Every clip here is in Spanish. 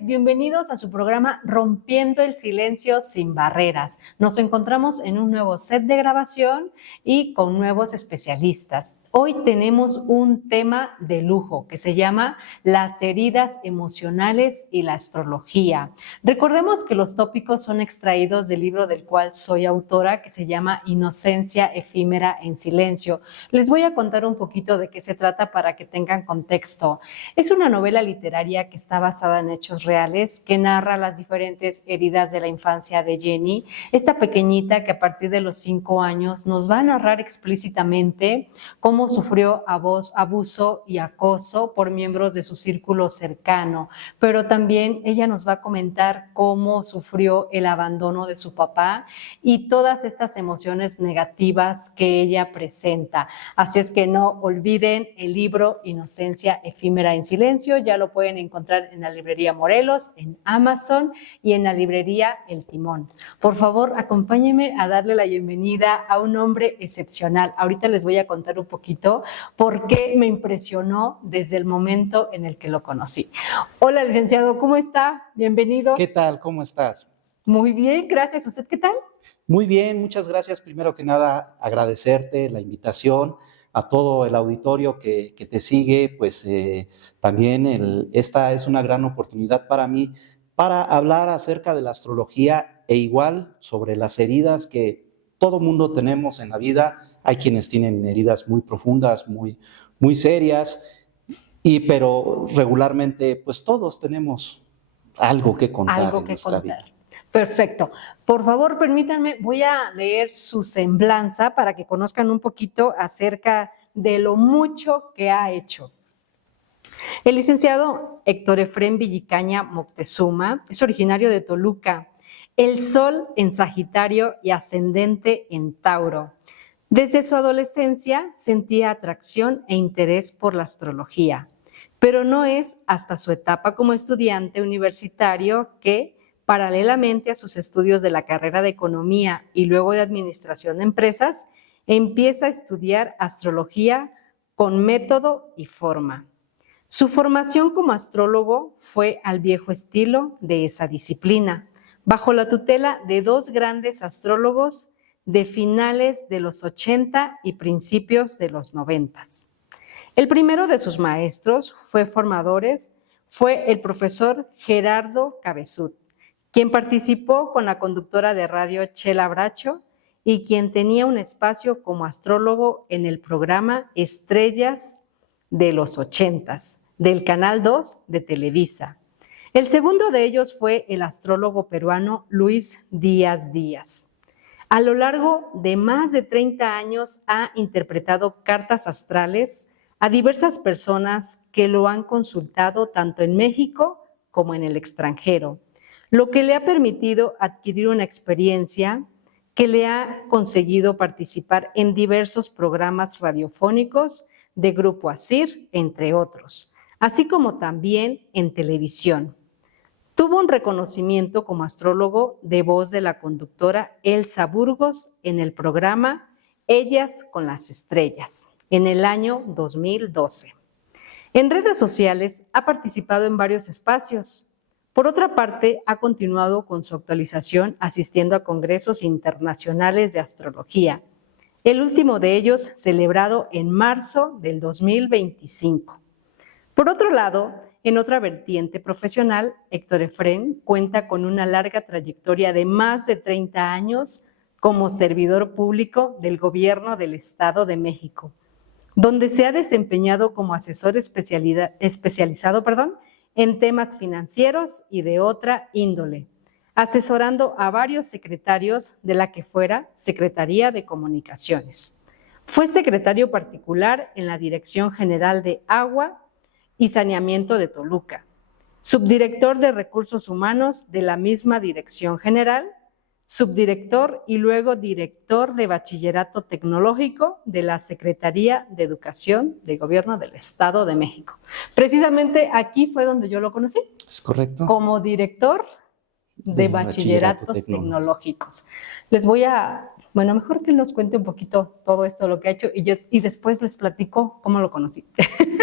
bienvenidos a su programa Rompiendo el Silencio sin Barreras. Nos encontramos en un nuevo set de grabación y con nuevos especialistas. Hoy tenemos un tema de lujo que se llama las heridas emocionales y la astrología. Recordemos que los tópicos son extraídos del libro del cual soy autora, que se llama Inocencia efímera en silencio. Les voy a contar un poquito de qué se trata para que tengan contexto. Es una novela literaria que está basada en hechos reales, que narra las diferentes heridas de la infancia de Jenny, esta pequeñita que a partir de los 5 años nos va a narrar explícitamente cómo sufrió abuso y acoso por miembros de su círculo cercano, pero también ella nos va a comentar cómo sufrió el abandono de su papá y todas estas emociones negativas que ella presenta. Así es que no olviden el libro Inocencia efímera en silencio, ya lo pueden encontrar en la librería Morelos, en Amazon y en la librería El Timón. Por favor, acompáñenme a darle la bienvenida a un hombre excepcional. Ahorita les voy a contar un poquito por qué me impresionó desde el momento en el que lo conocí. Hola, licenciado, ¿cómo está? Bienvenido. ¿Qué tal? ¿Cómo estás? Muy bien, gracias. ¿Usted qué tal? Muy bien, muchas gracias. Primero que nada, agradecerte la invitación a todo el auditorio que te sigue. Pues también esta es una gran oportunidad para mí para hablar acerca de la astrología e igual sobre las heridas que todo mundo tenemos en la vida. Hay quienes tienen heridas muy profundas, muy serias, pero regularmente pues todos tenemos algo que contar en nuestra vida. Perfecto. Por favor, permítanme, voy a leer su semblanza para que conozcan un poquito acerca de lo mucho que ha hecho. El licenciado Héctor Efrén Villicaña Moctezuma es originario de Toluca. El sol en Sagitario y ascendente en Tauro. Desde su adolescencia sentía atracción e interés por la astrología, pero no es hasta su etapa como estudiante universitario que, paralelamente a sus estudios de la carrera de Economía y luego de Administración de Empresas, empieza a estudiar astrología con método y forma. Su formación como astrólogo fue al viejo estilo de esa disciplina, bajo la tutela de 2 grandes astrólogos de finales de los 80 y principios de los 90. El primero de sus maestros fue el profesor Gerardo Cabezud, quien participó con la conductora de radio Chela Bracho y quien tenía un espacio como astrólogo en el programa Estrellas de los 80 del Canal 2 de Televisa. El segundo de ellos fue el astrólogo peruano Luis Díaz Díaz. A lo largo de más de 30 años ha interpretado cartas astrales a diversas personas que lo han consultado tanto en México como en el extranjero, lo que le ha permitido adquirir una experiencia que le ha conseguido participar en diversos programas radiofónicos de Grupo Asir, entre otros, así como también en televisión. Tuvo un reconocimiento como astrólogo de voz de la conductora Elsa Burgos en el programa Ellas con las Estrellas, en el año 2012. En redes sociales ha participado en varios espacios. Por otra parte, ha continuado con su actualización asistiendo a congresos internacionales de astrología, el último de ellos celebrado en marzo del 2025. Por otro lado, en otra vertiente profesional, Héctor Efrén cuenta con una larga trayectoria de más de 30 años como servidor público del Gobierno del Estado de México, donde se ha desempeñado como asesor especializado en temas financieros y de otra índole, asesorando a varios secretarios de la que fuera Secretaría de Comunicaciones. Fue secretario particular en la Dirección General de Agua y Saneamiento de Toluca, subdirector de Recursos Humanos de la misma Dirección General, subdirector y luego director de Bachillerato Tecnológico de la Secretaría de Educación del Gobierno del Estado de México. Precisamente aquí fue donde yo lo conocí. Es correcto. Como director de Bachilleratos Tecnológicos. Les voy a, mejor que nos cuente un poquito todo esto, lo que ha hecho, y después les platico cómo lo conocí.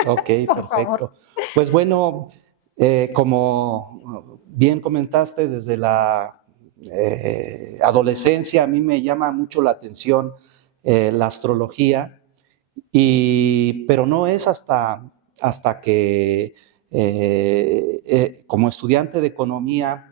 Ok, perfecto. Pues bueno, Como bien comentaste, desde la adolescencia a mí me llama mucho la atención la astrología, pero no es hasta que como estudiante de economía,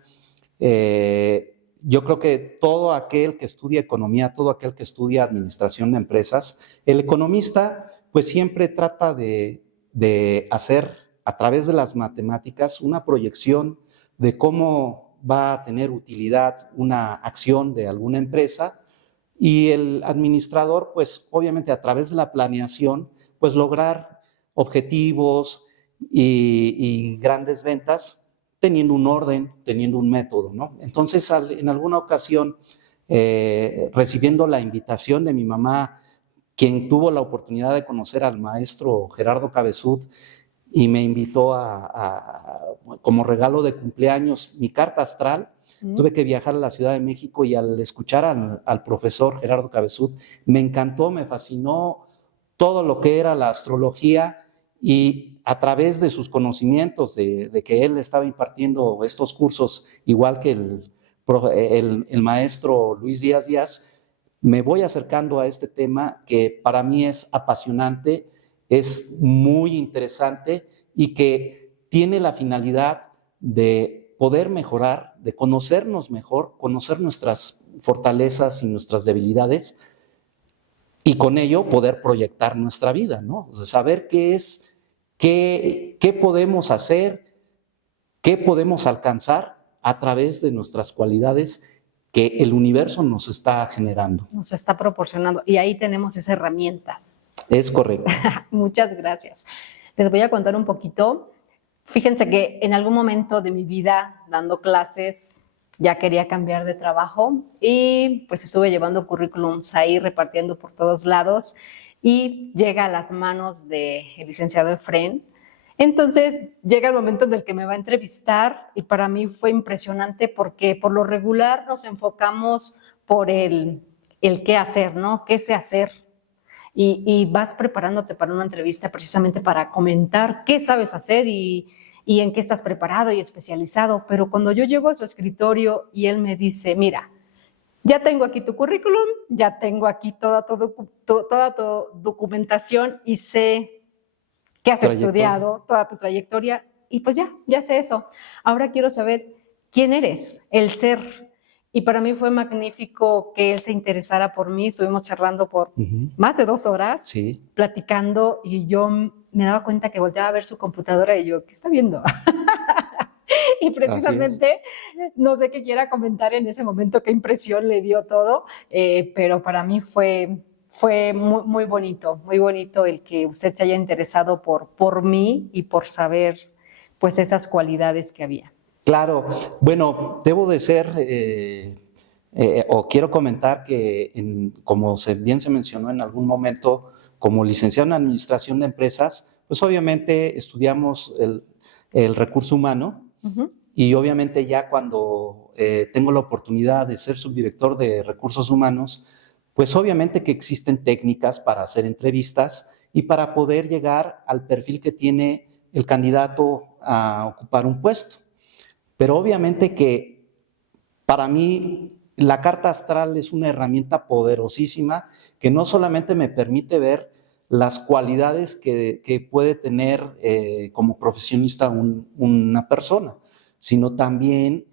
yo creo que todo aquel que estudia economía, todo aquel que estudia administración de empresas, el economista pues siempre trata de hacer a través de las matemáticas una proyección de cómo va a tener utilidad una acción de alguna empresa, y el administrador pues obviamente a través de la planeación pues lograr objetivos y grandes ventas teniendo un orden, teniendo un método, ¿no? Entonces, en alguna ocasión, recibiendo la invitación de mi mamá, quien tuvo la oportunidad de conocer al maestro Gerardo Cabeçud, y me invitó como regalo de cumpleaños, mi carta astral. Tuve que viajar a la Ciudad de México y al escuchar al profesor Gerardo Cabeçud, me encantó, me fascinó todo lo que era la astrología, y a través de sus conocimientos, de que él estaba impartiendo estos cursos, igual que el maestro Luis Díaz Díaz, me voy acercando a este tema que para mí es apasionante, es muy interesante y que tiene la finalidad de poder mejorar, de conocernos mejor, conocer nuestras fortalezas y nuestras debilidades, y con ello poder proyectar nuestra vida, ¿no? O sea, saber qué podemos hacer, qué podemos alcanzar a través de nuestras cualidades que el universo nos está generando. Nos está proporcionando, y ahí tenemos esa herramienta. Es correcto. Muchas gracias. Les voy a contar un poquito. Fíjense que en algún momento de mi vida, dando clases, ya quería cambiar de trabajo y pues estuve llevando currículums ahí, repartiendo por todos lados, y llega a las manos del licenciado Efrén. Entonces llega el momento en el que me va a entrevistar, y para mí fue impresionante porque por lo regular nos enfocamos por el qué hacer, ¿no? ¿Qué sé hacer? Y vas preparándote para una entrevista precisamente para comentar qué sabes hacer y en qué estás preparado y especializado. Pero cuando yo llego a su escritorio y él me dice, mira, ya tengo aquí tu currículum, ya tengo aquí toda tu documentación y sé qué has estudiado, toda tu trayectoria, y pues ya sé eso. Ahora quiero saber quién eres, el ser. Y para mí fue magnífico que él se interesara por mí. Estuvimos charlando por más de 2 horas, sí, platicando, y yo me daba cuenta que volteaba a ver su computadora y yo, ¿qué está viendo? Y precisamente no sé qué quiera comentar en ese momento, qué impresión le dio todo, pero para mí fue muy bonito el que usted se haya interesado por mí y por saber pues esas cualidades que había. Claro, bueno, debo de ser, o quiero comentar que, como bien se mencionó en algún momento, como licenciado en Administración de Empresas, pues obviamente estudiamos el recurso humano, y obviamente ya cuando tengo la oportunidad de ser subdirector de recursos humanos, pues obviamente que existen técnicas para hacer entrevistas y para poder llegar al perfil que tiene el candidato a ocupar un puesto. Pero obviamente que para mí la carta astral es una herramienta poderosísima que no solamente me permite ver las cualidades que puede tener como profesionista una persona, sino también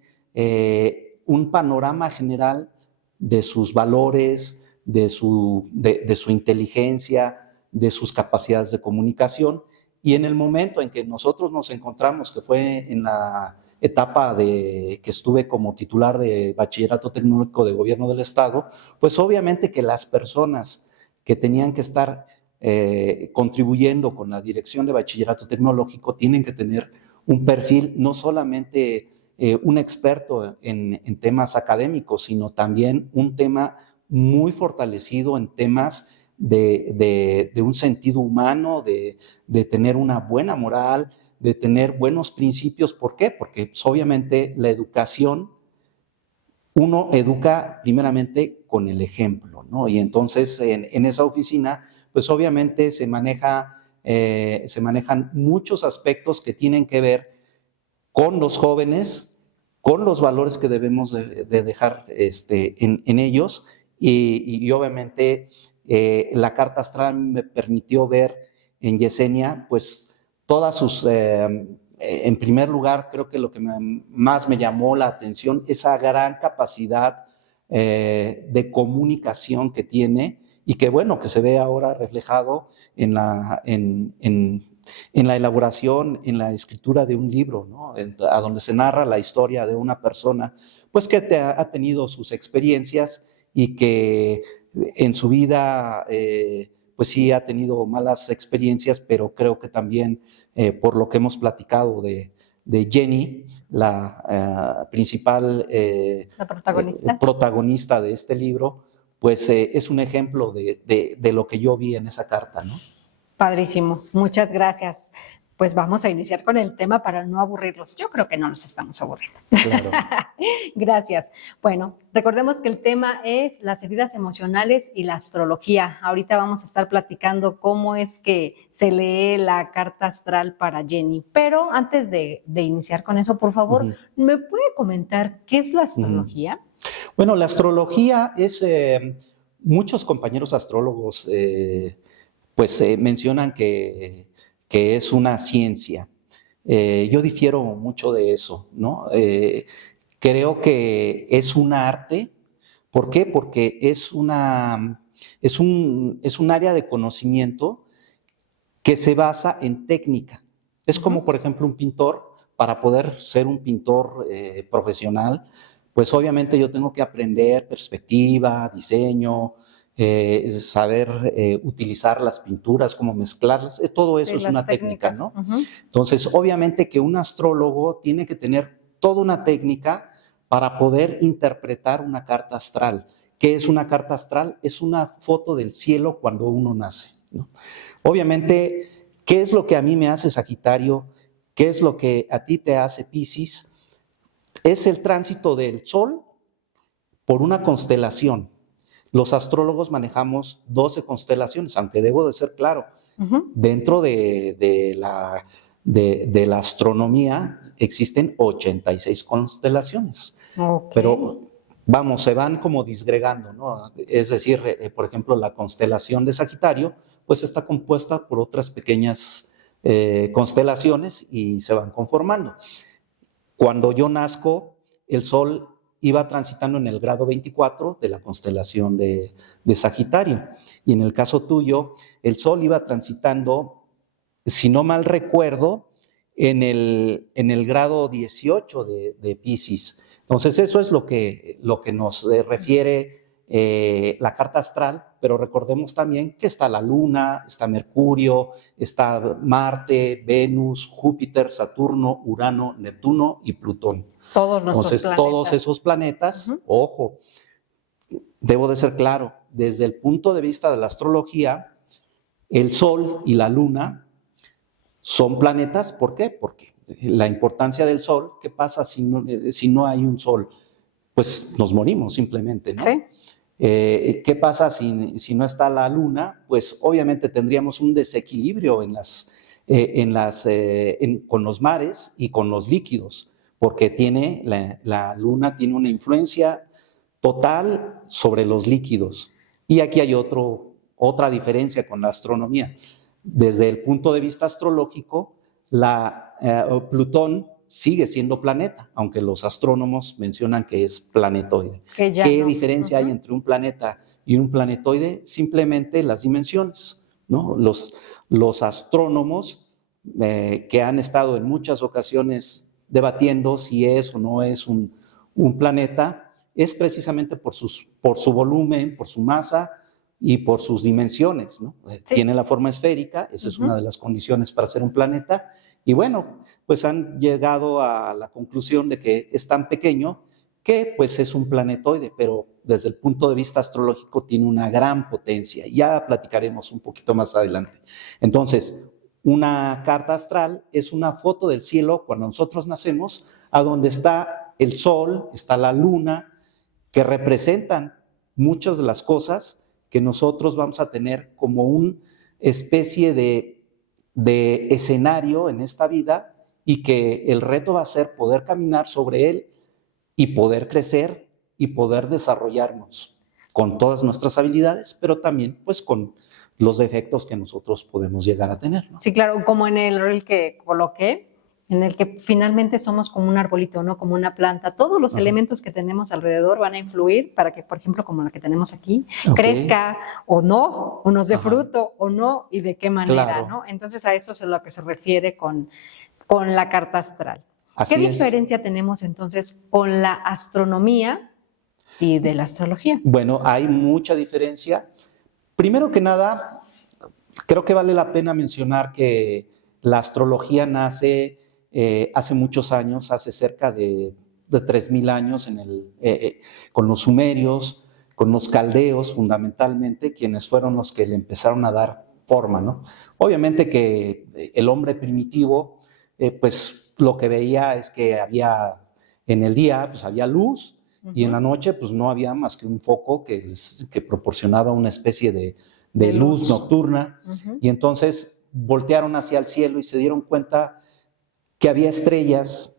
un panorama general de sus valores, de su inteligencia, de sus capacidades de comunicación. Y en el momento en que nosotros nos encontramos, que fue en la etapa que estuve como titular de Bachillerato Tecnológico de Gobierno del Estado, pues obviamente que las personas que tenían que estar contribuyendo con la dirección de Bachillerato Tecnológico tienen que tener un perfil, no solamente un experto en temas académicos, sino también un tema muy fortalecido en temas de un sentido humano, de tener una buena moral, de tener buenos principios. ¿Por qué? Porque pues, obviamente la educación, uno educa primeramente con el ejemplo, ¿no? Y entonces en esa oficina, pues obviamente se manejan muchos aspectos que tienen que ver con los jóvenes, con los valores que debemos de dejar en ellos y obviamente la carta astral me permitió ver en Yesenia pues todas sus, en primer lugar creo que lo que más me llamó la atención, esa gran capacidad de comunicación que tiene y que bueno, que se ve ahora reflejado en la elaboración, en la escritura de un libro, ¿no? A donde se narra la historia de una persona, pues que ha tenido sus experiencias y que en su vida, pues sí ha tenido malas experiencias, pero creo que también por lo que hemos platicado de Jenny, la principal La protagonista. protagonista de este libro, pues es un ejemplo de lo que yo vi en esa carta, ¿no? Padrísimo, muchas gracias. Pues vamos a iniciar con el tema para no aburrirlos. Yo creo que no nos estamos aburriendo. Claro. Gracias. Bueno, recordemos que el tema es las heridas emocionales y la astrología. Ahorita vamos a estar platicando cómo es que se lee la carta astral para Jenny. Pero antes de iniciar con eso, por favor, ¿me puede comentar qué es la astrología? Bueno, la astrología es, muchos compañeros astrólogos pues mencionan que es una ciencia. Yo difiero mucho de eso, ¿no? Creo que es un arte. ¿Por qué? Porque es un área de conocimiento que se basa en técnica. Es como, por ejemplo, un pintor. Para poder ser un pintor profesional, pues obviamente yo tengo que aprender perspectiva, diseño, saber utilizar las pinturas, cómo mezclarlas, todo eso es una técnica, ¿no? Entonces, obviamente que un astrólogo tiene que tener toda una técnica para poder interpretar una carta astral. ¿Qué es una carta astral? Es una foto del cielo cuando uno nace, ¿no? Obviamente, ¿qué es lo que a mí me hace Sagitario? ¿Qué es lo que a ti te hace Piscis? Es el tránsito del Sol por una constelación. Los astrólogos manejamos 12 constelaciones, aunque debo de ser claro, dentro de la astronomía existen 86 constelaciones, pero vamos, se van como disgregando, ¿no? Es decir, por ejemplo, la constelación de Sagitario, pues está compuesta por otras pequeñas constelaciones y se van conformando. Cuando yo nazco, el Sol iba transitando en el grado 24 de la constelación de Sagitario. Y en el caso tuyo, el Sol iba transitando, si no mal recuerdo, en el grado 18 de Piscis. Entonces, eso es lo que nos refiere la carta astral, pero recordemos también que está la Luna, está Mercurio, está Marte, Venus, Júpiter, Saturno, Urano, Neptuno y Plutón. Todos nuestros planetas. Todos esos planetas, ojo, debo de ser claro, desde el punto de vista de la astrología, el Sol y la Luna son planetas. ¿Por qué? Porque la importancia del Sol, ¿qué pasa si no hay un Sol? Pues nos morimos simplemente, ¿no? Sí. ¿Qué pasa si no está la Luna? Pues obviamente tendríamos un desequilibrio con los mares y con los líquidos, porque la Luna tiene una influencia total sobre los líquidos. Y aquí hay otra diferencia con la astronomía. Desde el punto de vista astrológico, Plutón sigue siendo planeta, aunque los astrónomos mencionan que es planetoide. ¿Qué diferencia hay entre un planeta y un planetoide? Simplemente las dimensiones, ¿no? Los astrónomos que han estado en muchas ocasiones debatiendo si es o no es un planeta, es precisamente por su volumen, por su masa y por sus dimensiones, ¿no? Sí. Tiene la forma esférica, esa es una de las condiciones para ser un planeta, y bueno, pues han llegado a la conclusión de que es tan pequeño que pues es un planetoide, pero desde el punto de vista astrológico tiene una gran potencia. Ya platicaremos un poquito más adelante. Entonces, una carta astral es una foto del cielo cuando nosotros nacemos, a donde está el Sol, está la Luna, que representan muchas de las cosas que nosotros vamos a tener como una especie de escenario en esta vida y que el reto va a ser poder caminar sobre él y poder crecer y poder desarrollarnos con todas nuestras habilidades, pero también pues con los defectos que nosotros podemos llegar a tener, ¿no? Sí, claro, como en el reel que coloqué, en el que finalmente somos como un arbolito, ¿no? Como una planta. Todos los elementos que tenemos alrededor van a influir para que, por ejemplo, como la que tenemos aquí, crezca o no, o nos dé fruto o no, y de qué manera, Claro. ¿no? Entonces a eso es a lo que se refiere con la carta astral. Así ¿Qué es. diferencia tenemos entonces con la astronomía y de la astrología? Bueno, hay mucha diferencia. Primero que nada, creo que vale la pena mencionar que la astrología nace hace muchos años, hace cerca de 3,000 años con los sumerios, con los caldeos fundamentalmente, quienes fueron los que le empezaron a dar forma, ¿no? Obviamente que el hombre primitivo, pues lo que veía es que había en el día, pues había luz, y en la noche pues no había más que un foco que proporcionaba una especie de luz nocturna, y entonces voltearon hacia el cielo y se dieron cuenta que había estrellas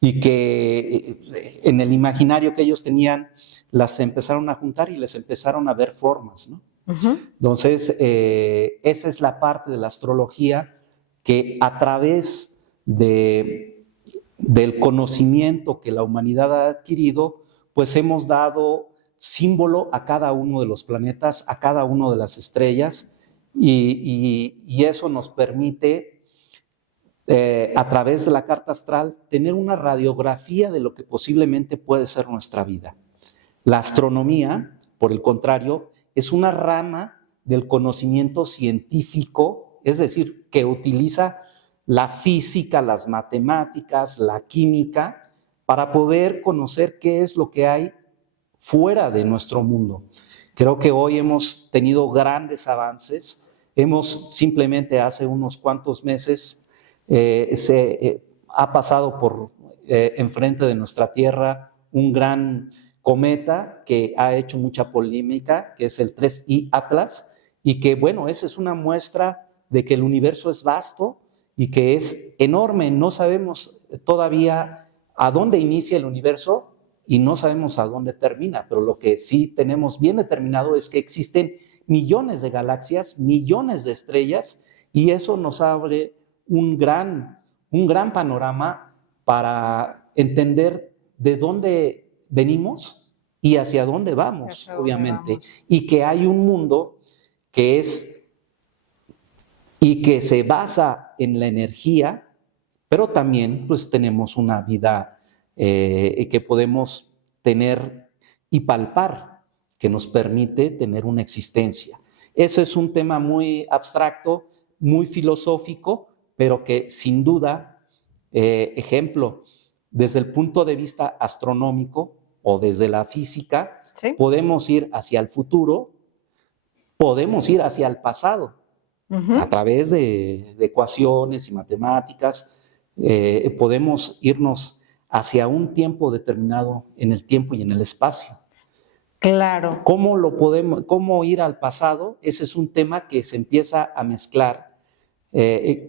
y que en el imaginario que ellos tenían las empezaron a juntar y les empezaron a ver formas, ¿no? Entonces, esa es la parte de la astrología que a través del conocimiento que la humanidad ha adquirido, pues hemos dado símbolo a cada uno de los planetas, a cada una de las estrellas, y eso nos permite, a través de la carta astral, tener una radiografía de lo que posiblemente puede ser nuestra vida. La astronomía, por el contrario, es una rama del conocimiento científico, es decir, que utiliza la física, las matemáticas, la química, para poder conocer qué es lo que hay fuera de nuestro mundo. Creo que hoy hemos tenido grandes avances. Simplemente hace unos cuantos meses ha pasado por enfrente de nuestra Tierra un gran cometa que ha hecho mucha polémica, que es el 3I Atlas, y que, bueno, esa es una muestra de que el universo es vasto y que es enorme. No sabemos todavía a dónde inicia el universo y no sabemos a dónde termina, pero lo que sí tenemos bien determinado es que existen millones de galaxias, millones de estrellas, y eso nos abre un gran panorama para entender de dónde venimos y hacia dónde vamos, obviamente, y que hay un mundo que se basa en la energía, pero también pues tenemos una vida que podemos tener y palpar, que nos permite tener una existencia. Eso es un tema muy abstracto, muy filosófico, pero que sin duda, ejemplo, desde el punto de vista astronómico o desde la física, ¿sí?, podemos ir hacia el futuro, podemos ir hacia el pasado, a través de ecuaciones y matemáticas, podemos irnos hacia un tiempo determinado en el tiempo y en el espacio. Claro. ¿Cómo ir al pasado? Ese es un tema que se empieza a mezclar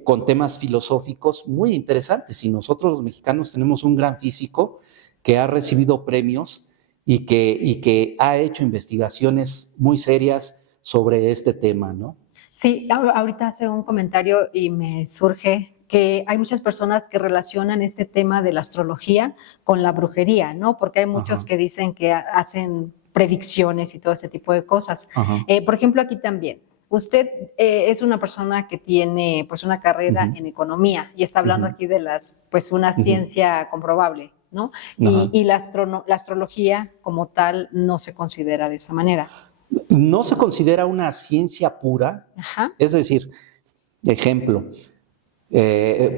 con temas filosóficos muy interesantes. Y nosotros los mexicanos tenemos un gran físico que ha recibido premios y que ha hecho investigaciones muy serias sobre este tema, ¿no? Sí, ahorita hace un comentario y me surge que hay muchas personas que relacionan este tema de la astrología con la brujería, ¿no? Porque hay muchos que dicen que hacen predicciones y todo ese tipo de cosas. Por ejemplo, aquí también. Usted es una persona que tiene pues una carrera en economía y está hablando aquí de una ciencia comprobable, ¿no? Y la astrología como tal no se considera de esa manera. No se considera una ciencia pura. Es decir, ejemplo,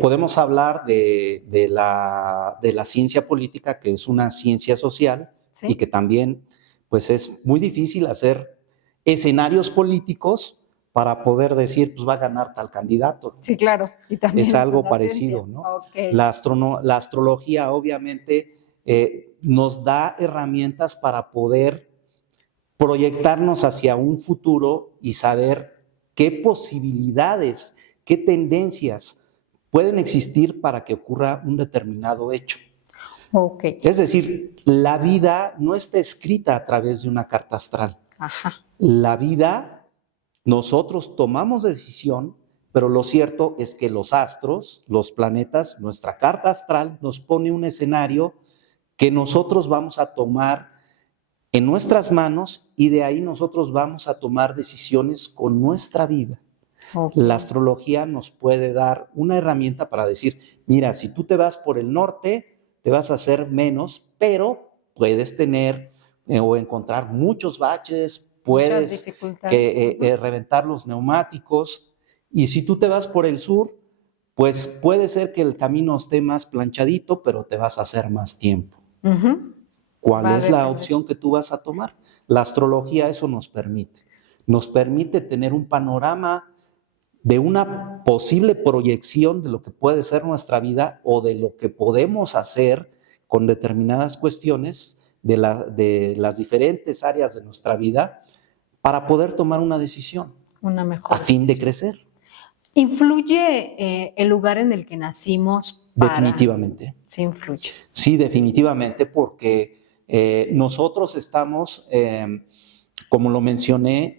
podemos hablar de la ciencia política, que es una ciencia social, ¿sí?, y que también pues es muy difícil hacer escenarios políticos para poder decir, pues va a ganar tal candidato. Sí, claro. Y también es algo parecido, ¿no? Okay. La astrología obviamente nos da herramientas para poder proyectarnos hacia un futuro y saber qué posibilidades, qué tendencias pueden existir para que ocurra un determinado hecho. Ok. Es decir, la vida no está escrita a través de una carta astral. Ajá. La vida, nosotros tomamos decisión, pero lo cierto es que los astros, los planetas, nuestra carta astral nos pone un escenario que nosotros vamos a tomar en nuestras manos y de ahí nosotros vamos a tomar decisiones con nuestra vida. Okay. La astrología nos puede dar una herramienta para decir, mira, si tú te vas por el norte, te vas a hacer menos, pero puedes tener o encontrar muchos baches, puedes reventar los neumáticos, y si tú te vas por el sur, pues puede ser que el camino esté más planchadito, pero te vas a hacer más tiempo. Uh-huh. ¿Cuál es la opción que tú vas a tomar? La astrología eso nos permite tener un panorama de una posible proyección de lo que puede ser nuestra vida o de lo que podemos hacer con determinadas cuestiones de las diferentes áreas de nuestra vida para poder tomar una decisión a fin de crecer. ¿Influye el lugar en el que nacimos? Definitivamente. Sí, influye. Sí, definitivamente, porque nosotros estamos, como lo mencioné,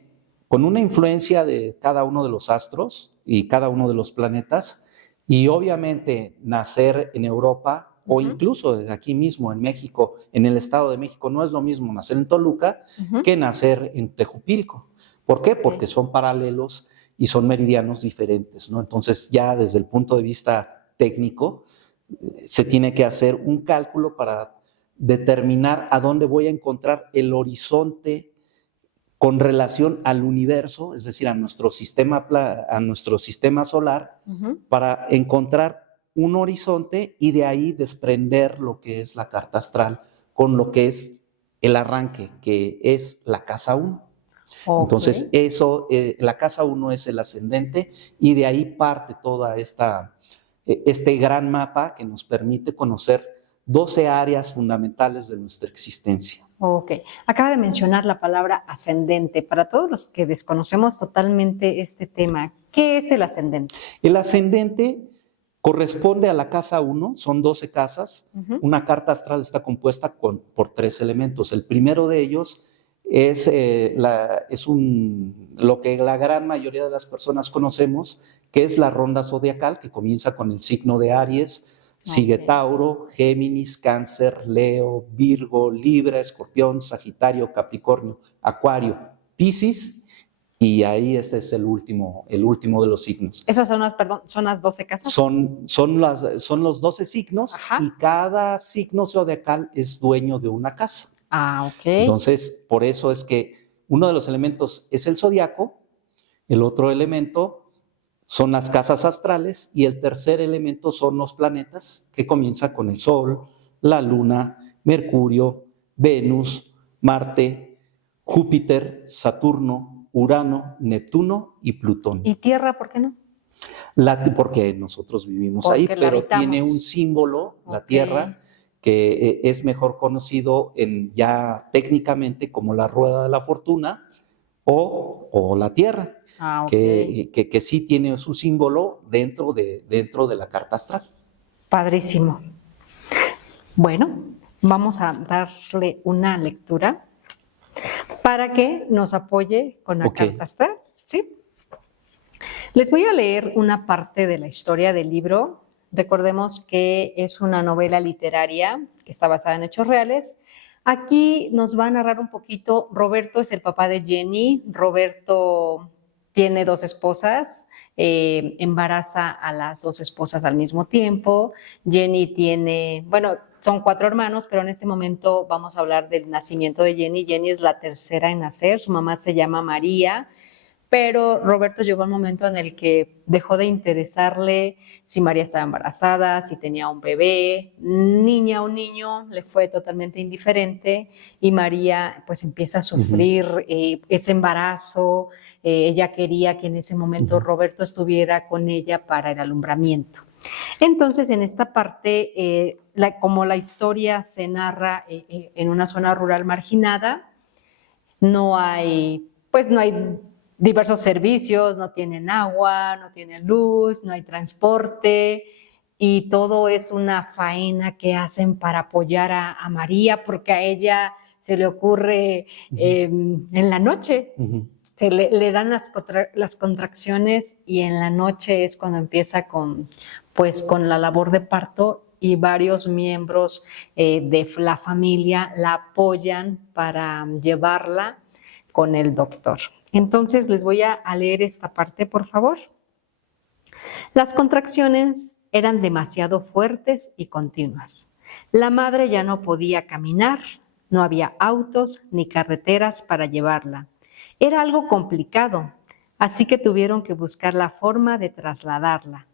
con una influencia de cada uno de los astros y cada uno de los planetas, y obviamente nacer en Europa o incluso aquí mismo en México, en el Estado de México, no es lo mismo nacer en Toluca que nacer en Tejupilco. ¿Por qué? Porque son paralelos y son meridianos diferentes, ¿no? Entonces ya desde el punto de vista técnico se tiene que hacer un cálculo para determinar a dónde voy a encontrar el horizonte con relación al universo, es decir, a nuestro sistema solar, para encontrar un horizonte y de ahí desprender lo que es la carta astral con lo que es el arranque, que es la casa 1. Okay. Entonces, la casa 1 es el ascendente y de ahí parte toda este gran mapa que nos permite conocer 12 áreas fundamentales de nuestra existencia. Ok. Acaba de mencionar la palabra ascendente. Para todos los que desconocemos totalmente este tema, ¿qué es el ascendente? El ascendente corresponde a la casa 1, son 12 casas. Una carta astral está compuesta por 3 elementos. El primero de ellos es lo que la gran mayoría de las personas conocemos, que es la ronda zodiacal, que comienza con el signo de Aries, sigue Tauro, Géminis, Cáncer, Leo, Virgo, Libra, Escorpión, Sagitario, Capricornio, Acuario, Piscis, y ahí ese es el último de los signos. ¿Esas son las 12 casas? Son los 12 signos. Ajá. Y cada signo zodiacal es dueño de una casa. Ah, ok. Entonces, por eso es que uno de los elementos es el zodiaco, el otro elemento son las casas astrales y el tercer elemento son los planetas, que comienza con el Sol, la Luna, Mercurio, Venus, Marte, Júpiter, Saturno, Urano, Neptuno y Plutón. ¿Y Tierra por qué no? Porque nosotros vivimos ahí, pero tiene un símbolo, la Tierra, que es mejor conocido ya técnicamente como la rueda de la fortuna o la Tierra. Ah, okay. que sí tiene su símbolo dentro de la carta astral. Padrísimo. Bueno, vamos a darle una lectura para que nos apoye con la carta astral, ¿sí? Les voy a leer una parte de la historia del libro. Recordemos que es una novela literaria que está basada en hechos reales. Aquí nos va a narrar un poquito. Roberto es el papá de Jenny. Roberto tiene 2 esposas, embaraza a las 2 esposas al mismo tiempo. Jenny son 4 hermanos, pero en este momento vamos a hablar del nacimiento de Jenny. Jenny es la tercera en nacer, su mamá se llama María, pero Roberto llegó al momento en el que dejó de interesarle si María estaba embarazada, si tenía un bebé, niña o niño, le fue totalmente indiferente y María pues empieza a sufrir ese embarazo. Ella quería que en ese momento Roberto estuviera con ella para el alumbramiento. Entonces, en esta parte, como la historia se narra en una zona rural marginada, no hay diversos servicios, no tienen agua, no tienen luz, no hay transporte, y todo es una faena que hacen para apoyar a María, porque a ella se le ocurre en la noche, le dan las contracciones, y en la noche es cuando empieza con la labor de parto, y varios miembros de la familia la apoyan para llevarla con el doctor. Entonces les voy a leer esta parte, por favor. Las contracciones eran demasiado fuertes y continuas. La madre ya no podía caminar, no había autos ni carreteras para llevarla. Era algo complicado, así que tuvieron que buscar la forma de trasladarla.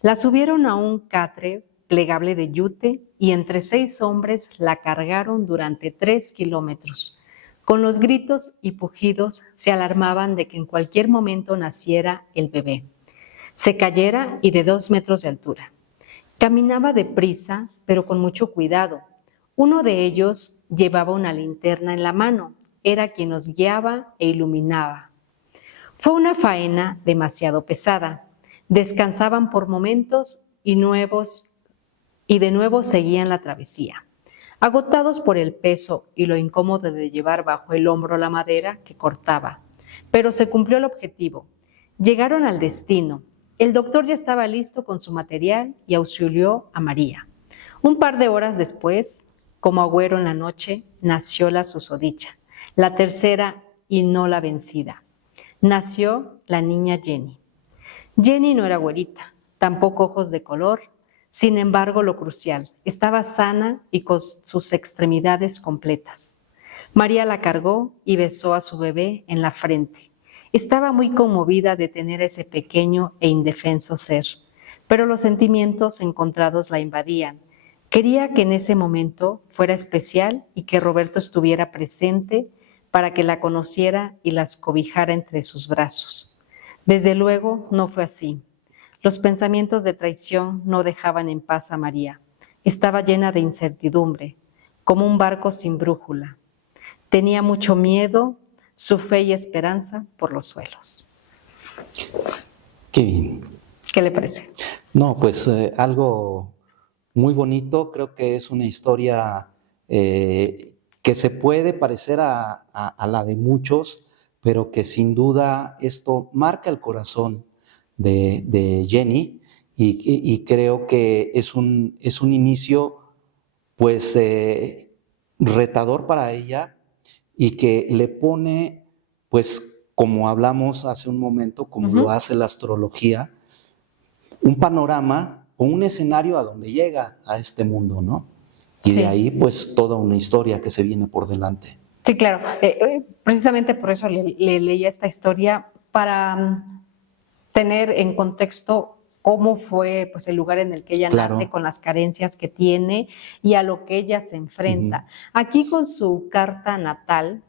La subieron a un catre plegable de yute y entre 6 hombres la cargaron durante 3 kilómetros. Con los gritos y pujidos se alarmaban de que en cualquier momento naciera el bebé. Se cayera y de 2 metros de altura. Caminaba deprisa, pero con mucho cuidado. Uno de ellos llevaba una linterna en la mano. Era quien nos guiaba e iluminaba. Fue una faena demasiado pesada. Descansaban por momentos y de nuevo seguían la travesía. Agotados por el peso y lo incómodo de llevar bajo el hombro la madera que cortaba. Pero se cumplió el objetivo. Llegaron al destino. El doctor ya estaba listo con su material y auxilió a María. Un par de horas después, como agüero en la noche, nació la susodicha, la tercera y no la vencida. Nació la niña Jenny. Jenny no era güerita, tampoco ojos de color. Sin embargo, lo crucial, estaba sana y con sus extremidades completas. María la cargó y besó a su bebé en la frente. Estaba muy conmovida de tener a ese pequeño e indefenso ser, pero los sentimientos encontrados la invadían. Quería que en ese momento fuera especial y que Roberto estuviera presente para que la conociera y las cobijara entre sus brazos. Desde luego, no fue así. Los pensamientos de traición no dejaban en paz a María. Estaba llena de incertidumbre, como un barco sin brújula. Tenía mucho miedo, su fe y esperanza por los suelos. Qué bien. ¿Qué le parece? No, pues algo muy bonito. Creo que es una historia que se puede parecer a la de muchos, pero que sin duda esto marca el corazón de Jenny, y creo que es un inicio pues retador para ella, y que le pone, pues como hablamos hace un momento, como lo hace la astrología, un panorama o un escenario a donde llega a este mundo, ¿no? Y de ahí pues toda una historia que se viene por delante. Sí, claro. Precisamente por eso le leía esta historia, para tener en contexto cómo fue pues el lugar en el que ella nace, con las carencias que tiene y a lo que ella se enfrenta. Aquí con su carta natal,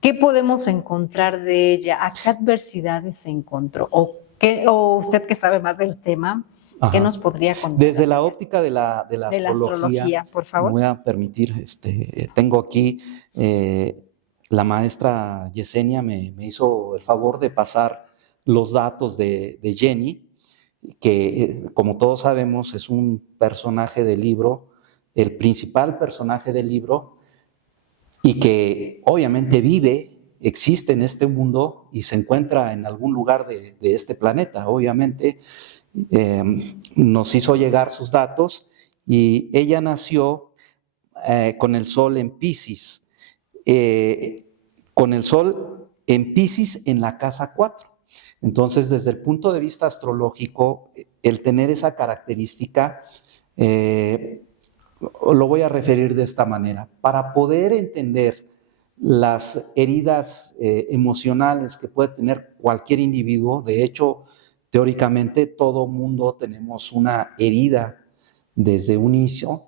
¿qué podemos encontrar de ella? ¿A qué adversidades se encontró? ¿O usted que sabe más del tema, qué nos podría contar? Desde la óptica de la astrología, por favor. Me voy a permitir, tengo aquí, la maestra Yesenia me hizo el favor de pasar los datos de Jenny, que como todos sabemos es un personaje del libro, el principal personaje del libro, y que obviamente existe en este mundo y se encuentra en algún lugar de este planeta. Obviamente nos hizo llegar sus datos, y ella nació con el sol en Piscis, con el sol en Piscis en la casa 4. Entonces, desde el punto de vista astrológico, el tener esa característica, lo voy a referir de esta manera. Para poder entender las heridas emocionales que puede tener cualquier individuo, de hecho, teóricamente todo mundo tenemos una herida desde un inicio,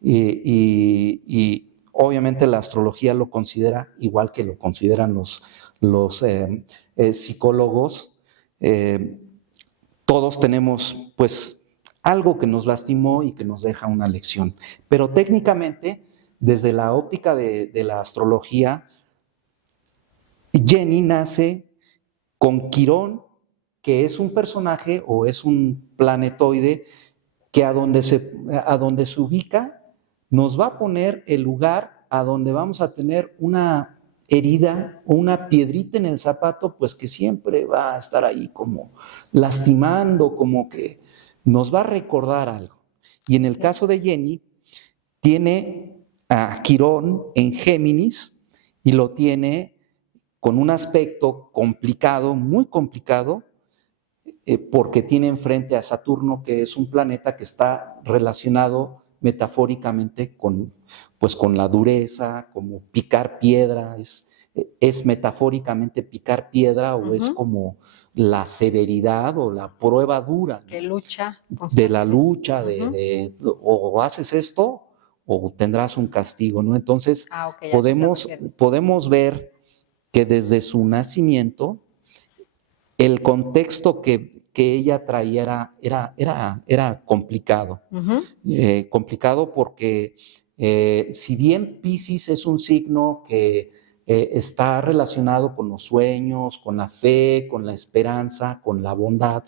y obviamente la astrología lo considera igual que lo consideran los psicólogos. Todos tenemos pues algo que nos lastimó y que nos deja una lección, pero técnicamente desde la óptica de la astrología, Jenny nace con Quirón, que es un personaje o es un planetoide que a donde se ubica nos va a poner el lugar a donde vamos a tener una herida o una piedrita en el zapato, pues que siempre va a estar ahí como lastimando, como que nos va a recordar algo. Y en el caso de Jenny, tiene a Quirón en Géminis y lo tiene con un aspecto complicado, muy complicado, porque tiene enfrente a Saturno, que es un planeta que está relacionado metafóricamente pues con la dureza, como picar piedra, es metafóricamente picar piedra o es como la severidad o la prueba dura, ¿no? Que lucha. De la lucha, o haces esto o tendrás un castigo, ¿no? Entonces Okay, podemos ver que desde su nacimiento el contexto que ella traía era complicado. Complicado porque si bien Piscis es un signo que está relacionado con los sueños, con la fe, con la esperanza, con la bondad,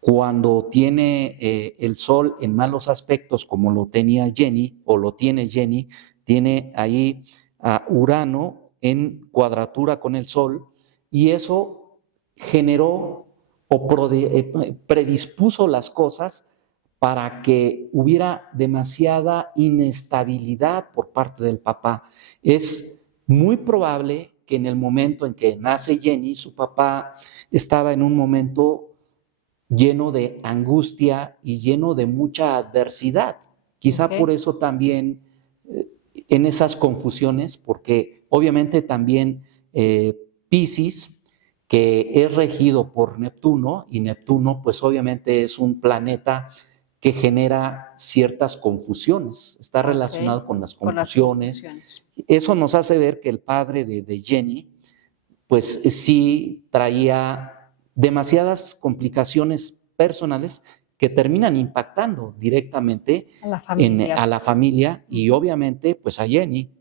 cuando tiene el Sol en malos aspectos, como lo tenía Jenny, o lo tiene Jenny, tiene ahí a Urano en cuadratura con el Sol, y eso generó o predispuso las cosas para que hubiera demasiada inestabilidad por parte del papá. Es muy probable que en el momento en que nace Jenny, su papá estaba en un momento lleno de angustia y lleno de mucha adversidad. Quizá por eso también en esas confusiones, porque obviamente también Piscis, que es regido por Neptuno, y Neptuno pues obviamente es un planeta que genera ciertas confusiones, está relacionado con las confusiones. Eso nos hace ver que el padre de Jenny pues sí traía demasiadas complicaciones personales que terminan impactando directamente a la familia y obviamente pues a Jenny.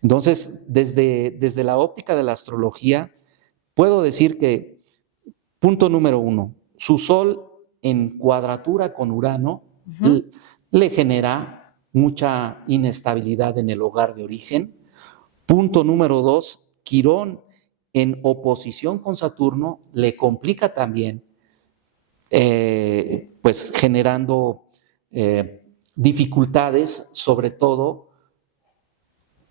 Entonces, desde la óptica de la astrología, puedo decir que, punto número 1, su Sol en cuadratura con Urano le genera mucha inestabilidad en el hogar de origen. Punto número 2, Quirón en oposición con Saturno le complica también, pues generando dificultades, sobre todo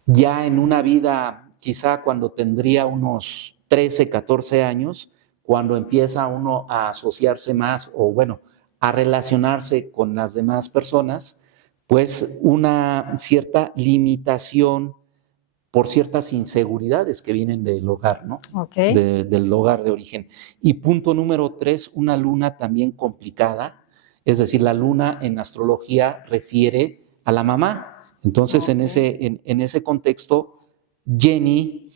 ya en una vida, quizá cuando tendría unos 13, 14 años, cuando empieza uno a asociarse más o bueno, a relacionarse con las demás personas, pues una cierta limitación por ciertas inseguridades que vienen del hogar, ¿no? Del hogar de origen. Y punto número 3, una luna también complicada, es decir, la luna en astrología refiere a la mamá. Entonces, en ese contexto, Jenny,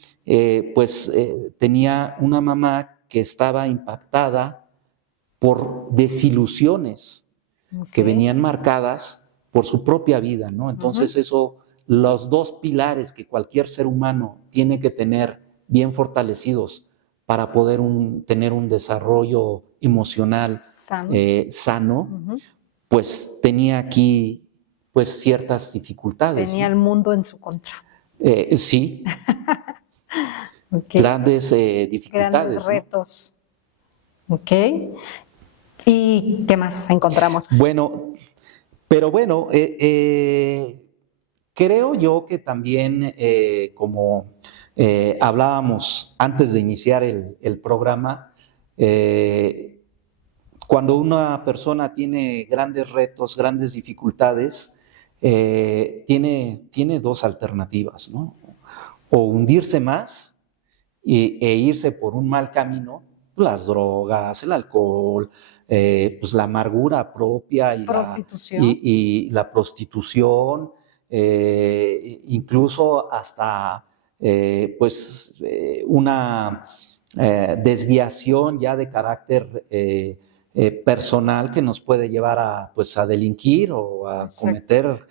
tenía una mamá que estaba impactada por desilusiones que venían marcadas por su propia vida, ¿no? Entonces, eso, los dos pilares que cualquier ser humano tiene que tener bien fortalecidos para poder tener un desarrollo emocional sano, pues tenía aquí pues ciertas dificultades. Tenía el mundo en su contra. Sí. Grandes dificultades. Grandes retos. ¿No? ¿Y qué más encontramos? Bueno, pero bueno, creo yo que también, como hablábamos antes de iniciar el programa, cuando una persona tiene grandes retos, grandes dificultades, tiene dos alternativas, ¿no? O hundirse más e irse por un mal camino, las drogas, el alcohol, pues la amargura propia y la prostitución, incluso hasta una desviación ya de carácter personal que nos puede llevar a delinquir o a cometer,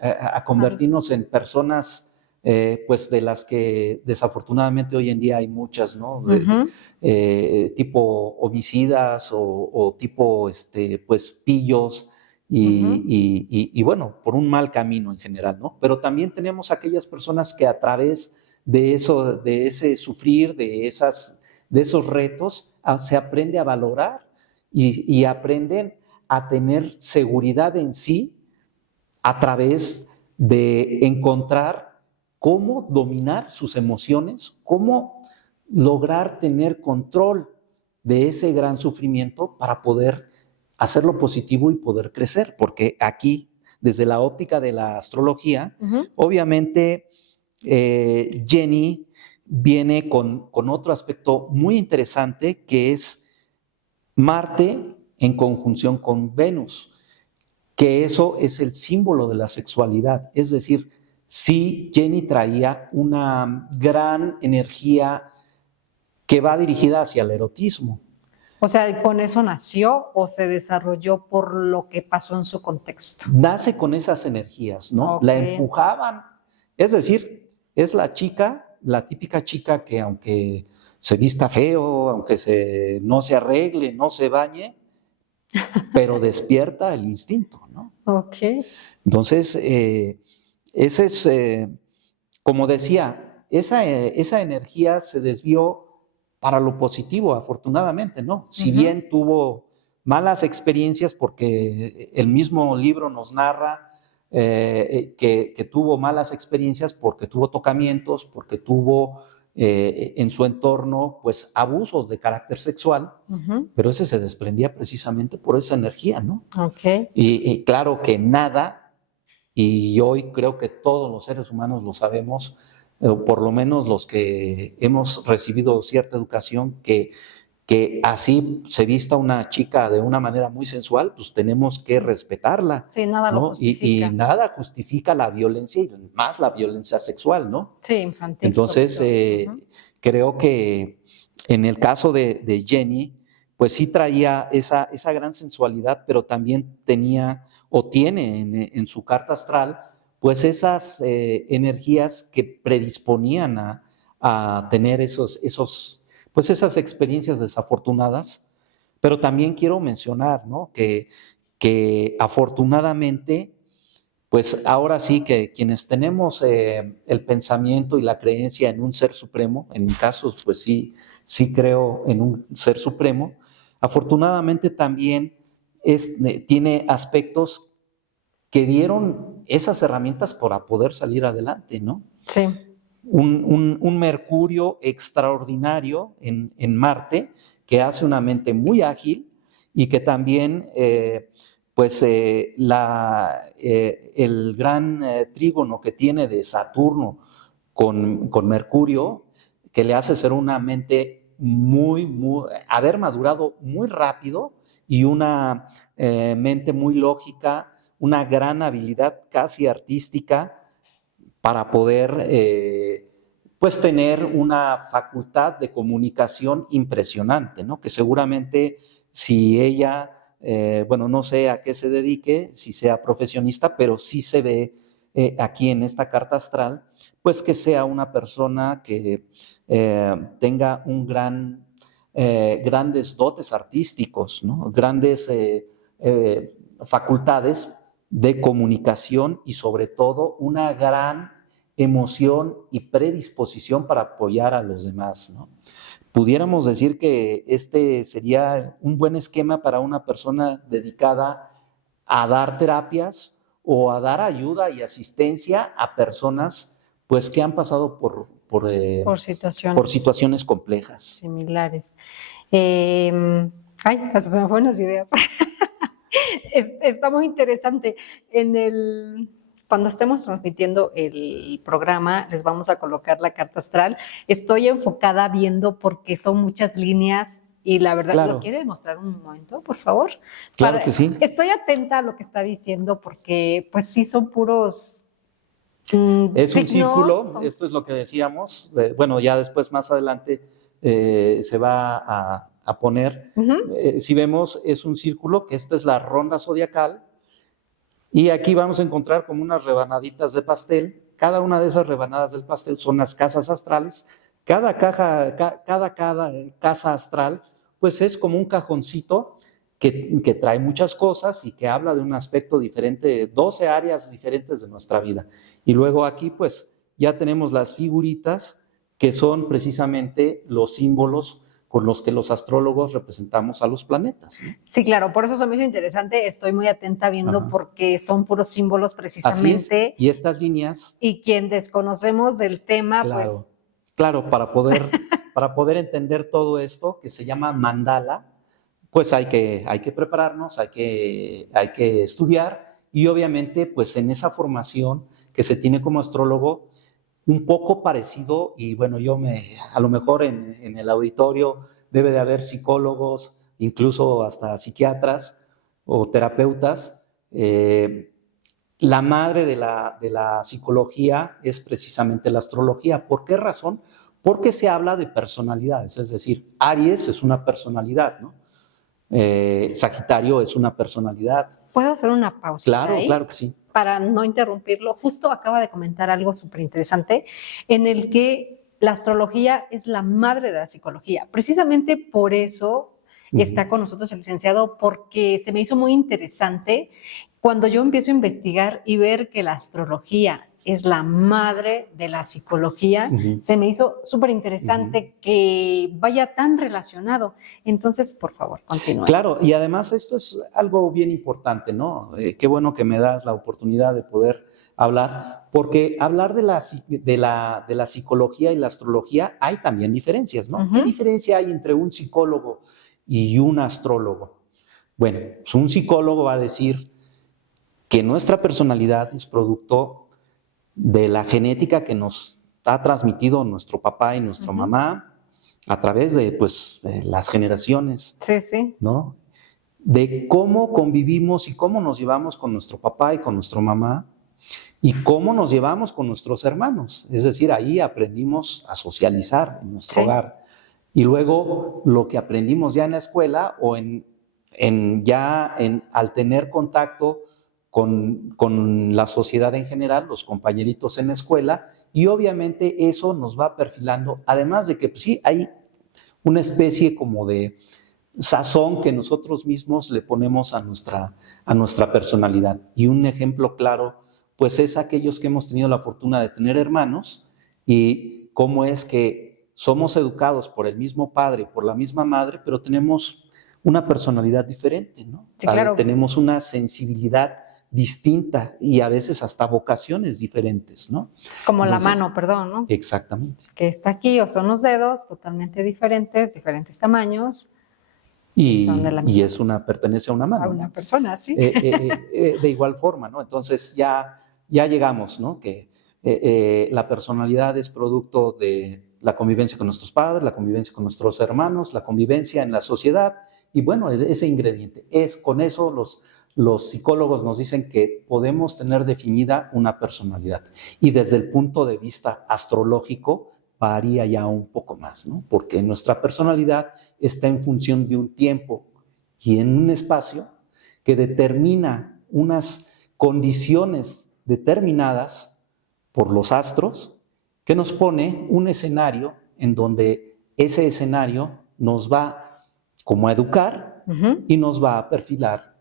a convertirnos en personas pues de las que desafortunadamente hoy en día hay muchas, ¿no? Tipo homicidas o tipo, pues pillos y bueno, por un mal camino en general, ¿no? Pero también tenemos aquellas personas que a través de eso, de ese sufrir, de esos retos, se aprende a valorar y aprenden a tener seguridad en sí a través de encontrar cómo dominar sus emociones, cómo lograr tener control de ese gran sufrimiento para poder hacerlo positivo y poder crecer. Porque aquí, desde la óptica de la astrología, obviamente Jenny viene con otro aspecto muy interesante, que es Marte en conjunción con Venus, que eso es el símbolo de la sexualidad. Es decir, sí, Jenny traía una gran energía que va dirigida hacia el erotismo. O sea, ¿con eso nació o se desarrolló por lo que pasó en su contexto? Nace con esas energías, ¿no? La empujaban. Es decir, es la chica, la típica chica que aunque se vista feo, aunque no se arregle, no se bañe, pero despierta el instinto, ¿no? Ok. Entonces, ese es, como decía, esa energía se desvió para lo positivo, afortunadamente, ¿no? Si bien tuvo malas experiencias, porque el mismo libro nos narra que tuvo malas experiencias porque tuvo tocamientos, porque tuvo en su entorno, pues, abusos de carácter sexual, pero ese se desprendía precisamente por esa energía, ¿no? Okay. Y claro que nada, y hoy creo que todos los seres humanos lo sabemos, por lo menos los que hemos recibido cierta educación, que así se vista una chica de una manera muy sensual, pues tenemos que respetarla. Sí, nada, ¿no?, lo justifica. Y nada justifica la violencia, y más la violencia sexual, ¿no? Sí, infantil. Entonces, creo que en el caso de Jenny, pues sí traía esa gran sensualidad, pero también tenía o tiene en su carta astral, pues esas energías que predisponían a tener pues esas experiencias desafortunadas. Pero también quiero mencionar, ¿no?, que afortunadamente, pues ahora sí que quienes tenemos el pensamiento y la creencia en un ser supremo, en mi caso, pues sí creo en un ser supremo, afortunadamente también tiene aspectos que dieron esas herramientas para poder salir adelante, ¿no? Sí. Un Mercurio extraordinario en Marte, que hace una mente muy ágil y que también, el gran trígono que tiene de Saturno con Mercurio, que le hace ser una mente haber madurado muy rápido y una mente muy lógica, una gran habilidad casi artística para poder pues tener una facultad de comunicación impresionante, ¿no? Que seguramente si ella, bueno, no sé a qué se dedique, si sea profesionista, pero sí se ve aquí en esta carta astral, pues que sea una persona que tenga grandes dotes artísticos, ¿no? Grandes facultades de comunicación y sobre todo una gran emoción y predisposición para apoyar a los demás, ¿no? Pudiéramos decir que este sería un buen esquema para una persona dedicada a dar terapias o a dar ayuda y asistencia a personas pues que han pasado por situaciones complejas. Similares. Hasta se me fueron las ideas. Está muy interesante. Cuando estemos transmitiendo el programa, les vamos a colocar la carta astral. Estoy enfocada viendo porque son muchas líneas y la verdad, claro. ¿Lo quiere mostrar un momento, por favor? Claro que sí. Estoy atenta a lo que está diciendo porque pues sí son puros es un círculo, esto es lo que decíamos. Bueno, ya después más adelante se va a poner. Si vemos, es un círculo, que esta es la ronda zodiacal. Y aquí vamos a encontrar como unas rebanaditas de pastel, cada una de esas rebanadas del pastel son las casas astrales. Cada casa astral, pues es como un cajoncito que trae muchas cosas y que habla de un aspecto diferente, 12 áreas diferentes de nuestra vida. Y luego aquí, pues, ya tenemos las figuritas que son precisamente los símbolos con los que los astrólogos representamos a los planetas, ¿no? Sí, claro, por eso se me hizo interesante. Estoy muy atenta viendo Ajá. porque son puros símbolos Así es. precisamente. Y estas líneas, Y quien desconocemos del tema, claro, claro, para poder entender todo esto que se llama mandala, pues hay que prepararnos, hay que estudiar y obviamente pues en esa formación que se tiene como astrólogo, un poco parecido, y bueno, a lo mejor en el auditorio debe de haber psicólogos, incluso hasta psiquiatras o terapeutas. La madre de la psicología es precisamente la astrología. ¿Por qué razón? Porque se habla de personalidades, es decir, Aries es una personalidad, ¿no? Sagitario es una personalidad. ¿puedo hacer una pausa Claro, ahí? claro que sí. Para no interrumpirlo. Justo acaba de comentar algo súper interesante en el que la astrología es la madre de la psicología. Precisamente por eso está con nosotros el licenciado, porque se me hizo muy interesante cuando yo empiezo a investigar y ver que la astrología es la madre de la psicología. Se me hizo súper interesante que vaya tan relacionado. Entonces, por favor, continúe. Claro, y además esto es algo bien importante, ¿no? Qué bueno que me das la oportunidad de poder hablar, porque hablar de la psicología y la astrología hay también diferencias, ¿no? ¿Qué diferencia hay entre un psicólogo y un astrólogo? Bueno, pues un psicólogo va a decir que nuestra personalidad es producto de la genética que nos ha transmitido nuestro papá y nuestra mamá a través de pues, las generaciones, Sí. ¿no? De cómo convivimos y cómo nos llevamos con nuestro papá y con nuestra mamá y cómo nos llevamos con nuestros hermanos. Es decir, ahí aprendimos a socializar en nuestro hogar. Y luego lo que aprendimos ya en la escuela o al tener contacto con la sociedad en general, los compañeritos en la escuela, y obviamente eso nos va perfilando, además de que pues, sí, hay una especie como de sazón que nosotros mismos le ponemos a nuestra personalidad. Y un ejemplo claro, pues es aquellos que hemos tenido la fortuna de tener hermanos y cómo es que somos educados por el mismo padre, por la misma madre, pero tenemos una personalidad diferente, ¿no? Sí, claro. Tenemos una sensibilidad distinta y a veces hasta vocaciones diferentes, ¿no? Es como entonces, la mano, perdón, ¿no? Exactamente. Que está aquí, o son los dedos totalmente diferentes tamaños. Y pertenece a una mano. A una persona, sí. De igual forma, ¿no? Entonces ya llegamos, ¿no? Que la personalidad es producto de la convivencia con nuestros padres, la convivencia con nuestros hermanos, la convivencia en la sociedad, y bueno, ese ingrediente. Con eso los psicólogos nos dicen que podemos tener definida una personalidad. Y desde el punto de vista astrológico, varía ya un poco más, ¿no? Porque nuestra personalidad está en función de un tiempo y en un espacio que determina unas condiciones determinadas por los astros, que nos pone un escenario en donde ese escenario nos va como a educar y nos va a perfilar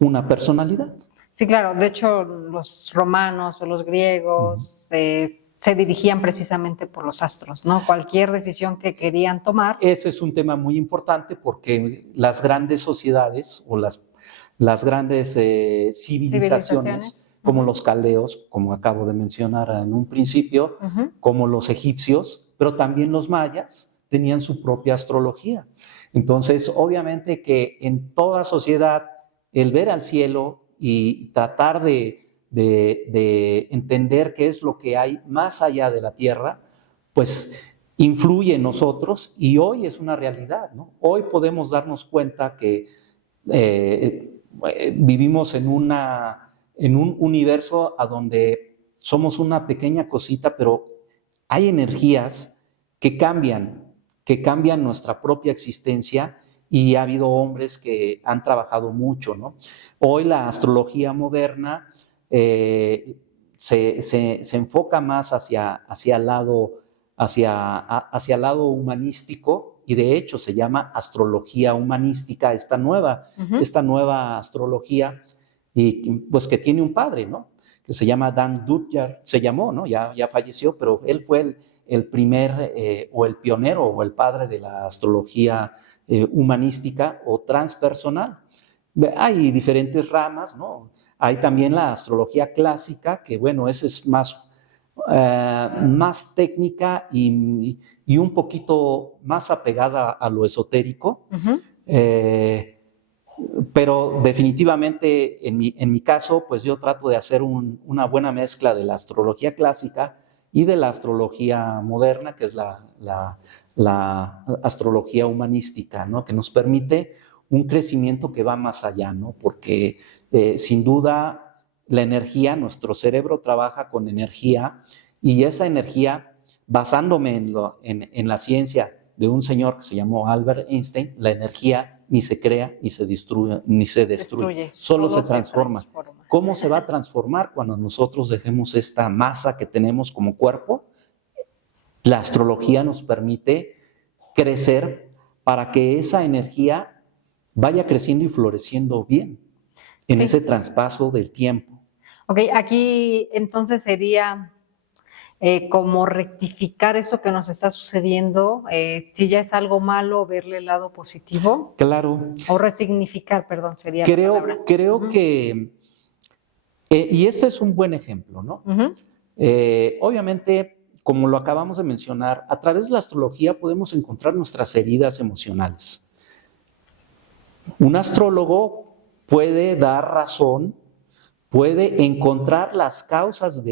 una personalidad. Sí, claro. De hecho, los romanos o los griegos se dirigían precisamente por los astros, ¿no? Cualquier decisión que querían tomar. Ese es un tema muy importante porque las grandes sociedades o las grandes civilizaciones como los caldeos, como acabo de mencionar en un principio, como los egipcios, pero también los mayas, tenían su propia astrología. Entonces, obviamente que en toda sociedad, el ver al cielo y tratar de entender qué es lo que hay más allá de la Tierra, pues influye en nosotros y hoy es una realidad, ¿no? Hoy podemos darnos cuenta que vivimos en un universo a donde somos una pequeña cosita, pero hay energías que cambian nuestra propia existencia y ha habido hombres que han trabajado mucho, ¿no? Hoy la astrología moderna se enfoca más hacia el lado humanístico, y de hecho se llama astrología humanística, esta nueva astrología, y pues que tiene un padre, ¿no? Que se llama Dan Dutjar, se llamó, ¿no? Ya falleció, pero él fue el primer o el pionero o el padre de la astrología humanística o transpersonal. Hay diferentes ramas, ¿no? Hay también la astrología clásica, que bueno, esa es más técnica y un poquito más apegada a lo esotérico. Pero definitivamente en mi caso, pues yo trato de hacer una buena mezcla de la astrología clásica y de la astrología moderna, que es la astrología humanística, ¿no? Que nos permite un crecimiento que va más allá, ¿no? Porque sin duda la energía, nuestro cerebro trabaja con energía, y esa energía, basándome en la ciencia de un señor que se llamó Albert Einstein, la energía ni se crea ni se destruye, solo se transforma. ¿Cómo se va a transformar cuando nosotros dejemos esta masa que tenemos como cuerpo? La astrología nos permite crecer para que esa energía vaya creciendo y floreciendo bien en ese traspaso del tiempo. Ok, aquí entonces sería como rectificar eso que nos está sucediendo, si ya es algo malo, verle el lado positivo. Claro. O resignificar, perdón, sería la palabra. Creo que, y este es un buen ejemplo, ¿no? Obviamente, como lo acabamos de mencionar, a través de la astrología podemos encontrar nuestras heridas emocionales. Un astrólogo puede dar razón, puede encontrar las causas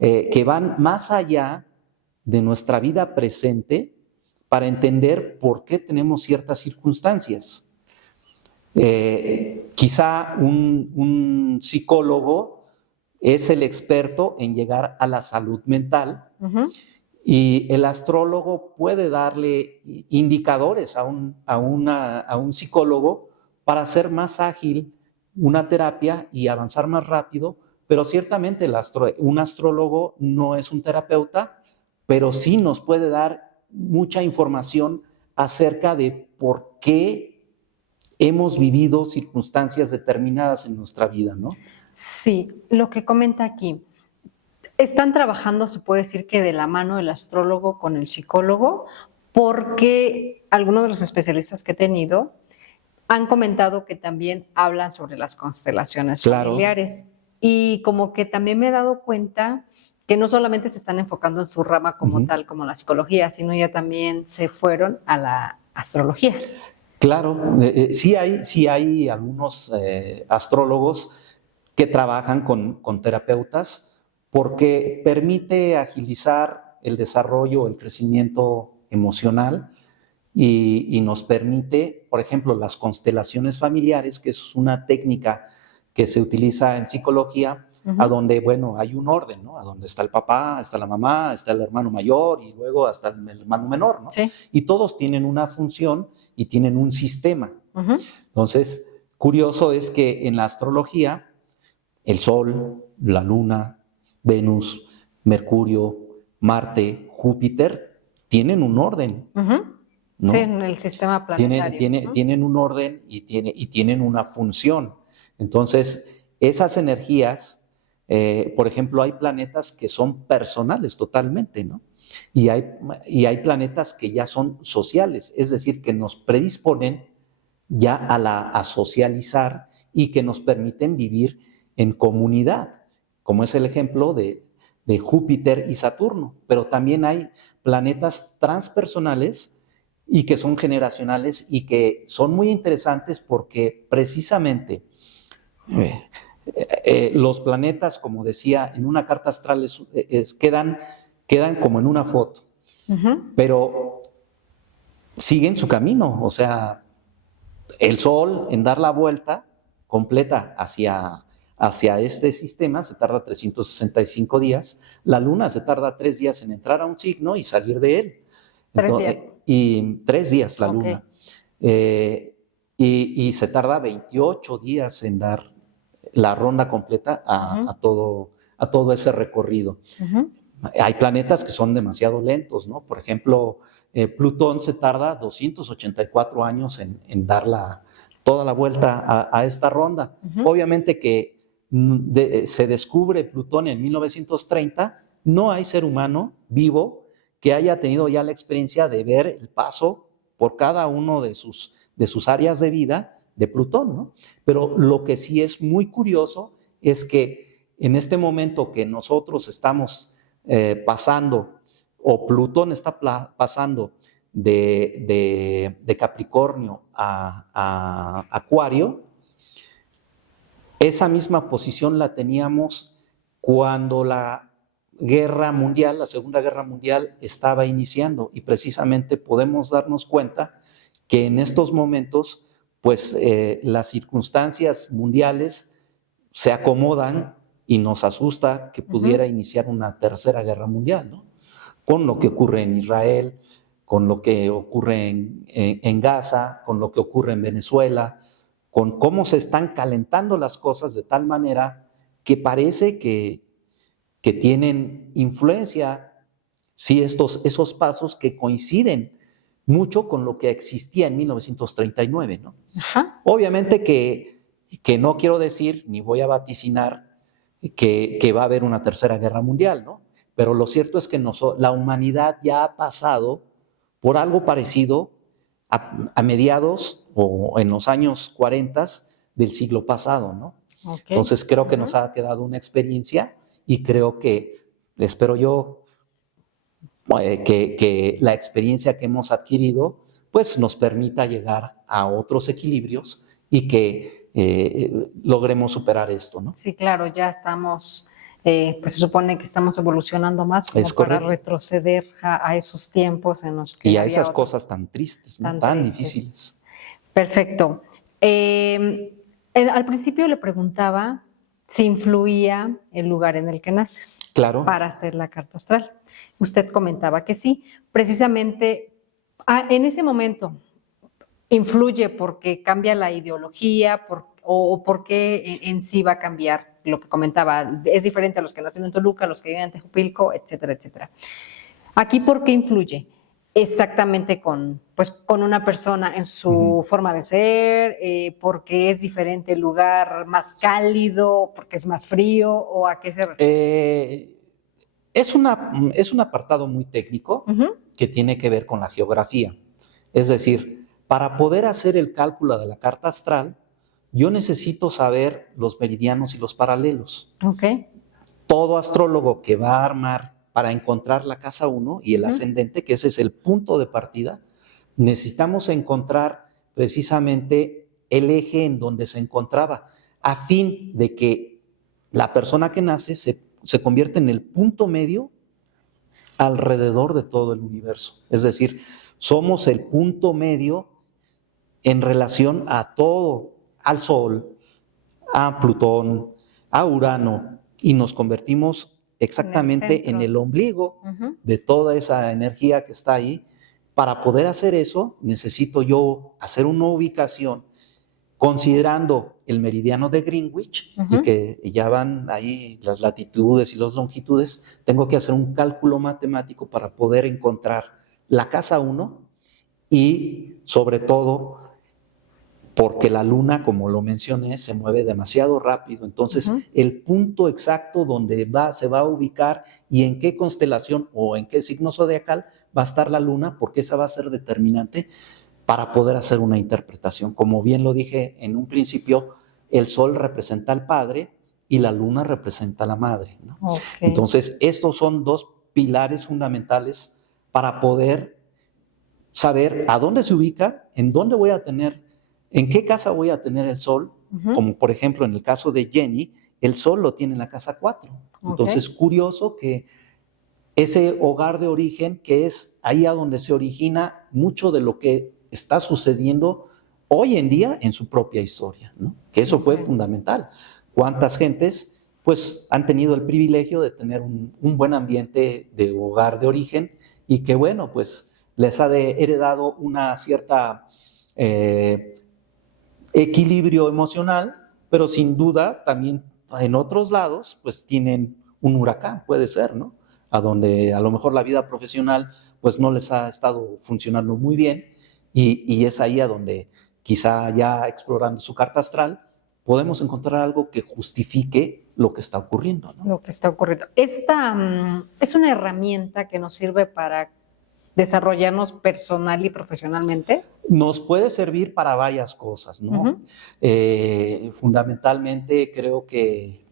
que van más allá de nuestra vida presente para entender por qué tenemos ciertas circunstancias. Quizá un psicólogo es el experto en llegar a la salud mental, y el astrólogo puede darle indicadores a un psicólogo para hacer más ágil una terapia y avanzar más rápido. Pero ciertamente un astrólogo no es un terapeuta, pero sí nos puede dar mucha información acerca de por qué hemos vivido circunstancias determinadas en nuestra vida, ¿no? Sí, lo que comenta aquí. Están trabajando, se puede decir que de la mano el astrólogo con el psicólogo, porque algunos de los especialistas que he tenido han comentado que también hablan sobre las constelaciones familiares. Y como que también me he dado cuenta que no solamente se están enfocando en su rama como tal, como la psicología, sino ya también se fueron a la astrología. Claro, sí hay algunos astrólogos que trabajan con terapeutas, porque permite agilizar el desarrollo, el crecimiento emocional, y nos permite, por ejemplo, las constelaciones familiares, que es una técnica que se utiliza en psicología, a donde, bueno, hay un orden, ¿no? A donde está el papá, está la mamá, está el hermano mayor y luego hasta el hermano menor, ¿no? Sí. Y todos tienen una función y tienen un sistema. Entonces, curioso es que en la astrología, el Sol, la Luna, Venus, Mercurio, Marte, Júpiter, tienen un orden, ¿no? Sí, en el sistema planetario. Tienen un orden y tienen una función. Entonces, esas energías, por ejemplo, hay planetas que son personales totalmente, ¿no? Y hay planetas que ya son sociales, es decir, que nos predisponen ya a socializar y que nos permiten vivir en comunidad, como es el ejemplo de Júpiter y Saturno. Pero también hay planetas transpersonales y que son generacionales y que son muy interesantes porque precisamente los planetas, como decía, en una carta astral quedan como en una foto, pero siguen su camino. O sea, el Sol en dar la vuelta completa hacia este sistema se tarda 365 días, la Luna se tarda 3 días en entrar a un signo y salir de él. 3 días. Y 3 días la Luna. Y se tarda 28 días en dar la ronda completa a todo ese recorrido. Hay planetas que son demasiado lentos, ¿no? Por ejemplo, Plutón se tarda 284 años en dar toda la vuelta a esta ronda. Obviamente que se descubre Plutón en 1930, no hay ser humano vivo que haya tenido ya la experiencia de ver el paso por cada uno de sus áreas de vida de Plutón, ¿no? Pero lo que sí es muy curioso es que en este momento que nosotros estamos pasando, o Plutón está pasando de Capricornio a Acuario, esa misma posición la teníamos cuando la Segunda Guerra Mundial estaba iniciando, y precisamente podemos darnos cuenta que en estos momentos, pues las circunstancias mundiales se acomodan y nos asusta que pudiera iniciar una tercera guerra mundial, ¿no? Con lo que ocurre en Israel, con lo que ocurre en Gaza, con lo que ocurre en Venezuela, con cómo se están calentando las cosas de tal manera que parece que tienen influencia, sí, esos pasos que coinciden mucho con lo que existía en 1939, ¿no? Obviamente que no quiero decir, ni voy a vaticinar que va a haber una tercera guerra mundial, ¿no? Pero lo cierto es que la humanidad ya ha pasado por algo parecido a mediados o en los años 40 del siglo pasado, ¿no? Entonces creo que nos ha quedado una experiencia, y creo que, espero yo, que la experiencia que hemos adquirido pues nos permita llegar a otros equilibrios y que logremos superar esto, ¿no? Sí, claro, ya estamos, pues se supone que estamos evolucionando más como para retroceder a esos tiempos en los que y a esas cosas tan tristes, ¿no? Tan difíciles. Perfecto. Al principio le preguntaba si influía el lugar en el que naces, claro, para hacer la carta astral. Usted comentaba que sí, precisamente en ese momento influye porque cambia la ideología o porque en sí va a cambiar lo que comentaba. Es diferente a los que nacen en Toluca, a los que viven en Tejupilco, etcétera, etcétera. Aquí, ¿por qué influye? Exactamente con una persona en su forma de ser, porque es diferente el lugar, más cálido, porque es más frío, ¿o a qué se refiere? Es un apartado muy técnico que tiene que ver con la geografía. Es decir, para poder hacer el cálculo de la carta astral, yo necesito saber los meridianos y los paralelos. Todo astrólogo que va a armar para encontrar la casa 1 y el ascendente, que ese es el punto de partida, necesitamos encontrar precisamente el eje en donde se encontraba, a fin de que la persona que nace se convierta en el punto medio alrededor de todo el universo. Es decir, somos el punto medio en relación a todo, al Sol, a Plutón, a Urano, y nos convertimos exactamente en el ombligo de toda esa energía que está ahí. Para poder hacer eso, necesito yo hacer una ubicación considerando el meridiano de Greenwich, y que ya van ahí las latitudes y las longitudes. Tengo que hacer un cálculo matemático para poder encontrar la casa 1, y sobre todo porque la luna, como lo mencioné, se mueve demasiado rápido. Entonces, el punto exacto donde se va a ubicar y en qué constelación o en qué signo zodiacal va a estar la luna, porque esa va a ser determinante para poder hacer una interpretación. Como bien lo dije en un principio, el sol representa al padre y la luna representa a la madre, ¿no? Entonces, estos son dos pilares fundamentales para poder saber a dónde se ubica, en dónde voy a tener, en qué casa voy a tener el sol. Como por ejemplo en el caso de Jenny, el sol lo tiene en la casa 4. Entonces, curioso que ese hogar de origen, que es ahí a donde se origina mucho de lo que está sucediendo hoy en día en su propia historia, ¿no? Que eso fue fundamental. ¿Cuántas gentes pues han tenido el privilegio de tener un buen ambiente de hogar de origen, y que bueno, pues les ha heredado una cierta equilibrio emocional, pero sin duda también en otros lados pues tienen un huracán, puede ser, ¿no? A donde a lo mejor la vida profesional pues no les ha estado funcionando muy bien y es ahí a donde quizá ya explorando su carta astral podemos encontrar algo que justifique lo que está ocurriendo, ¿no? Lo que está ocurriendo. Esta es una herramienta que nos sirve para desarrollarnos personal y profesionalmente. Nos puede servir para varias cosas, ¿no? Fundamentalmente creo que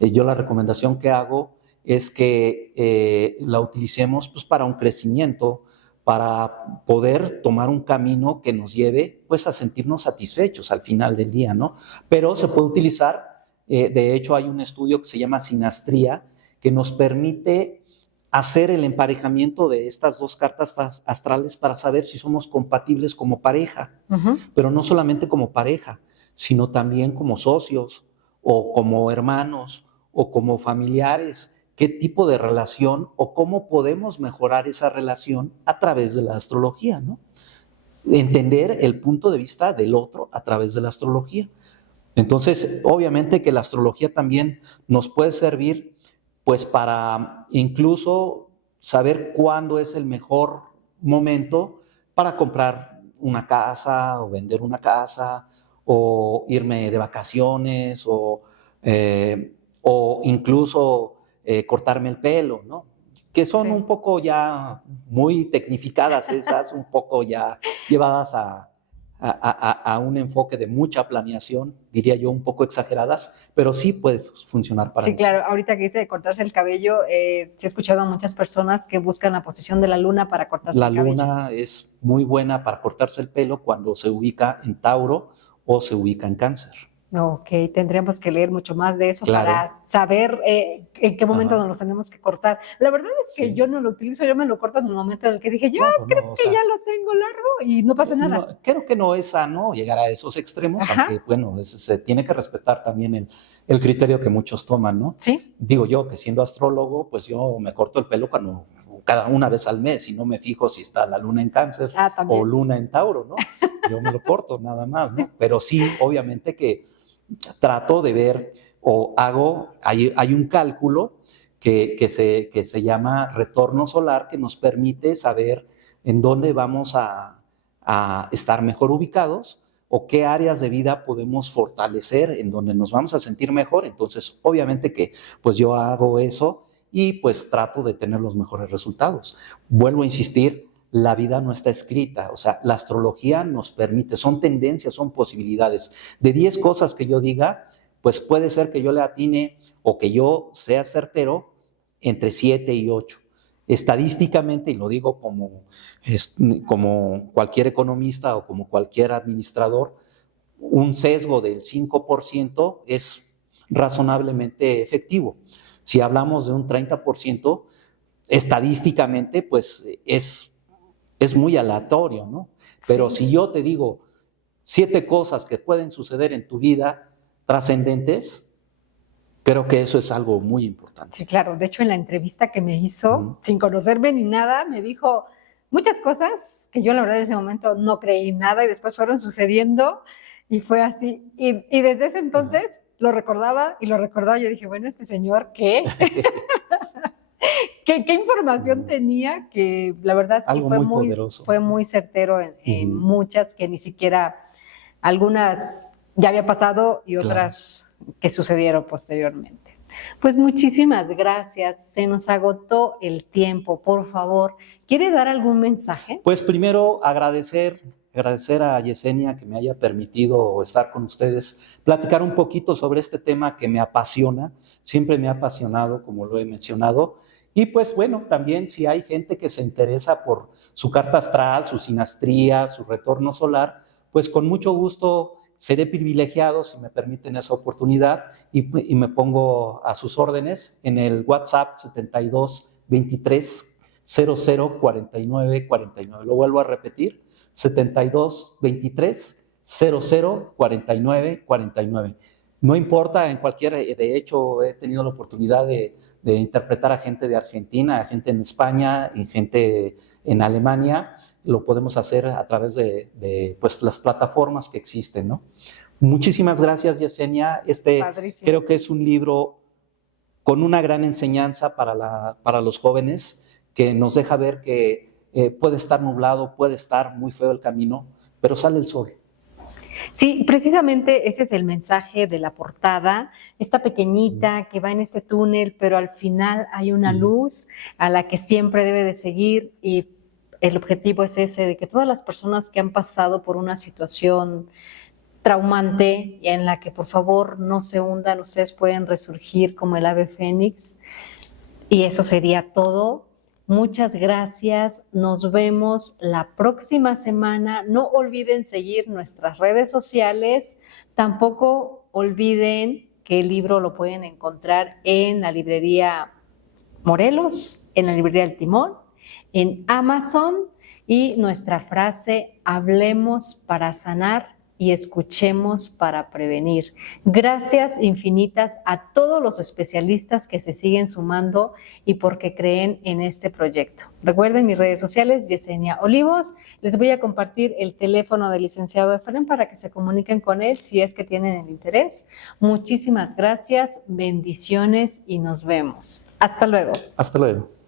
yo la recomendación que hago es que la utilicemos pues, para un crecimiento, para poder tomar un camino que nos lleve pues, a sentirnos satisfechos al final del día, ¿no? Pero se puede utilizar, de hecho hay un estudio que se llama sinastría, que nos permite hacer el emparejamiento de estas dos cartas astrales para saber si somos compatibles como pareja, pero no solamente como pareja, sino también como socios o como hermanos o como familiares. ¿Qué tipo de relación o cómo podemos mejorar esa relación a través de la astrología, ¿no? Entender el punto de vista del otro a través de la astrología. Entonces, obviamente que la astrología también nos puede servir pues para incluso saber cuándo es el mejor momento para comprar una casa o vender una casa o irme de vacaciones o incluso cortarme el pelo, ¿no? Que son un poco ya muy tecnificadas esas, un poco ya llevadas a un enfoque de mucha planeación, diría yo, un poco exageradas, pero sí puede funcionar para eso. Sí, claro, ahorita que dice de cortarse el cabello, sí he escuchado a muchas personas que buscan la posición de la luna para cortarse el cabello. La luna es muy buena para cortarse el pelo cuando se ubica en Tauro o se ubica en Cáncer. Ok, tendríamos que leer mucho más de eso Claro. para saber en qué momento nos los tenemos que cortar. La verdad es que yo no lo utilizo, yo me lo corto en el momento en el que dije, ya Claro, creo que ya lo tengo largo y no pasa nada. No, creo que no es sano llegar a esos extremos, aunque bueno, se tiene que respetar también el criterio que muchos toman, ¿no? Sí. Digo yo que siendo astrólogo, pues yo me corto el pelo cada una vez al mes y no me fijo si está la luna en Cáncer o luna en Tauro, ¿no? Yo me lo corto nada más, ¿no? Pero sí, obviamente que trato de ver o hay un cálculo que se llama retorno solar que nos permite saber en dónde vamos a estar mejor ubicados o qué áreas de vida podemos fortalecer, en donde nos vamos a sentir mejor. Entonces, obviamente que pues yo hago eso y pues trato de tener los mejores resultados. Vuelvo a insistir, la vida no está escrita, o sea, la astrología nos permite, son tendencias, son posibilidades. De 10 cosas que yo diga, pues puede ser que yo le atine o que yo sea certero entre 7 y 8. Estadísticamente, y lo digo como cualquier economista o como cualquier administrador, un sesgo del 5% es razonablemente efectivo. Si hablamos de un 30%, estadísticamente, pues es muy aleatorio, ¿no? Pero si yo te digo 7 cosas que pueden suceder en tu vida trascendentes, creo que eso es algo muy importante. Sí, claro. De hecho, en la entrevista que me hizo, sin conocerme ni nada, me dijo muchas cosas que yo la verdad en ese momento no creí nada y después fueron sucediendo y fue así. Y desde ese entonces lo recordaba y lo recordaba. Yo dije, bueno, este señor, ¿qué? ¿Qué información tenía? Que la verdad sí fue muy certero en muchas que ni siquiera algunas ya había pasado y otras que sucedieron posteriormente. Pues muchísimas gracias. Se nos agotó el tiempo. Por favor, ¿quiere dar algún mensaje? Pues primero agradecer a Yesenia que me haya permitido estar con ustedes, platicar un poquito sobre este tema que me apasiona, siempre me ha apasionado, como lo he mencionado. Y pues bueno, también si hay gente que se interesa por su carta astral, su sinastría, su retorno solar, pues con mucho gusto seré privilegiado si me permiten esa oportunidad y me pongo a sus órdenes en el WhatsApp 72 23 00 49 49. Lo vuelvo a repetir, 72 23 00 49 49. No importa, de hecho he tenido la oportunidad de interpretar a gente de Argentina, a gente en España, y gente en Alemania. Lo podemos hacer a través de pues, las plataformas que existen, ¿no? Muchísimas gracias, Yesenia. Padrísimo. Creo que es un libro con una gran enseñanza para los jóvenes, que nos deja ver que puede estar nublado, puede estar muy feo el camino, pero sale el sol. Sí, precisamente ese es el mensaje de la portada, esta pequeñita que va en este túnel, pero al final hay una luz a la que siempre debe de seguir, y el objetivo es ese, de que todas las personas que han pasado por una situación traumante y en la que por favor no se hundan, ustedes pueden resurgir como el ave fénix. Y eso sería todo. Muchas gracias. Nos vemos la próxima semana. No olviden seguir nuestras redes sociales. Tampoco olviden que el libro lo pueden encontrar en la librería Morelos, en la librería El Timón, en Amazon, y nuestra frase: hablemos para sanar y escuchemos para prevenir. Gracias infinitas a todos los especialistas que se siguen sumando y porque creen en este proyecto. Recuerden mis redes sociales, Yesenia Olivos. Les voy a compartir el teléfono del licenciado Efrén para que se comuniquen con él si es que tienen el interés. Muchísimas gracias, bendiciones y nos vemos. Hasta luego. Hasta luego.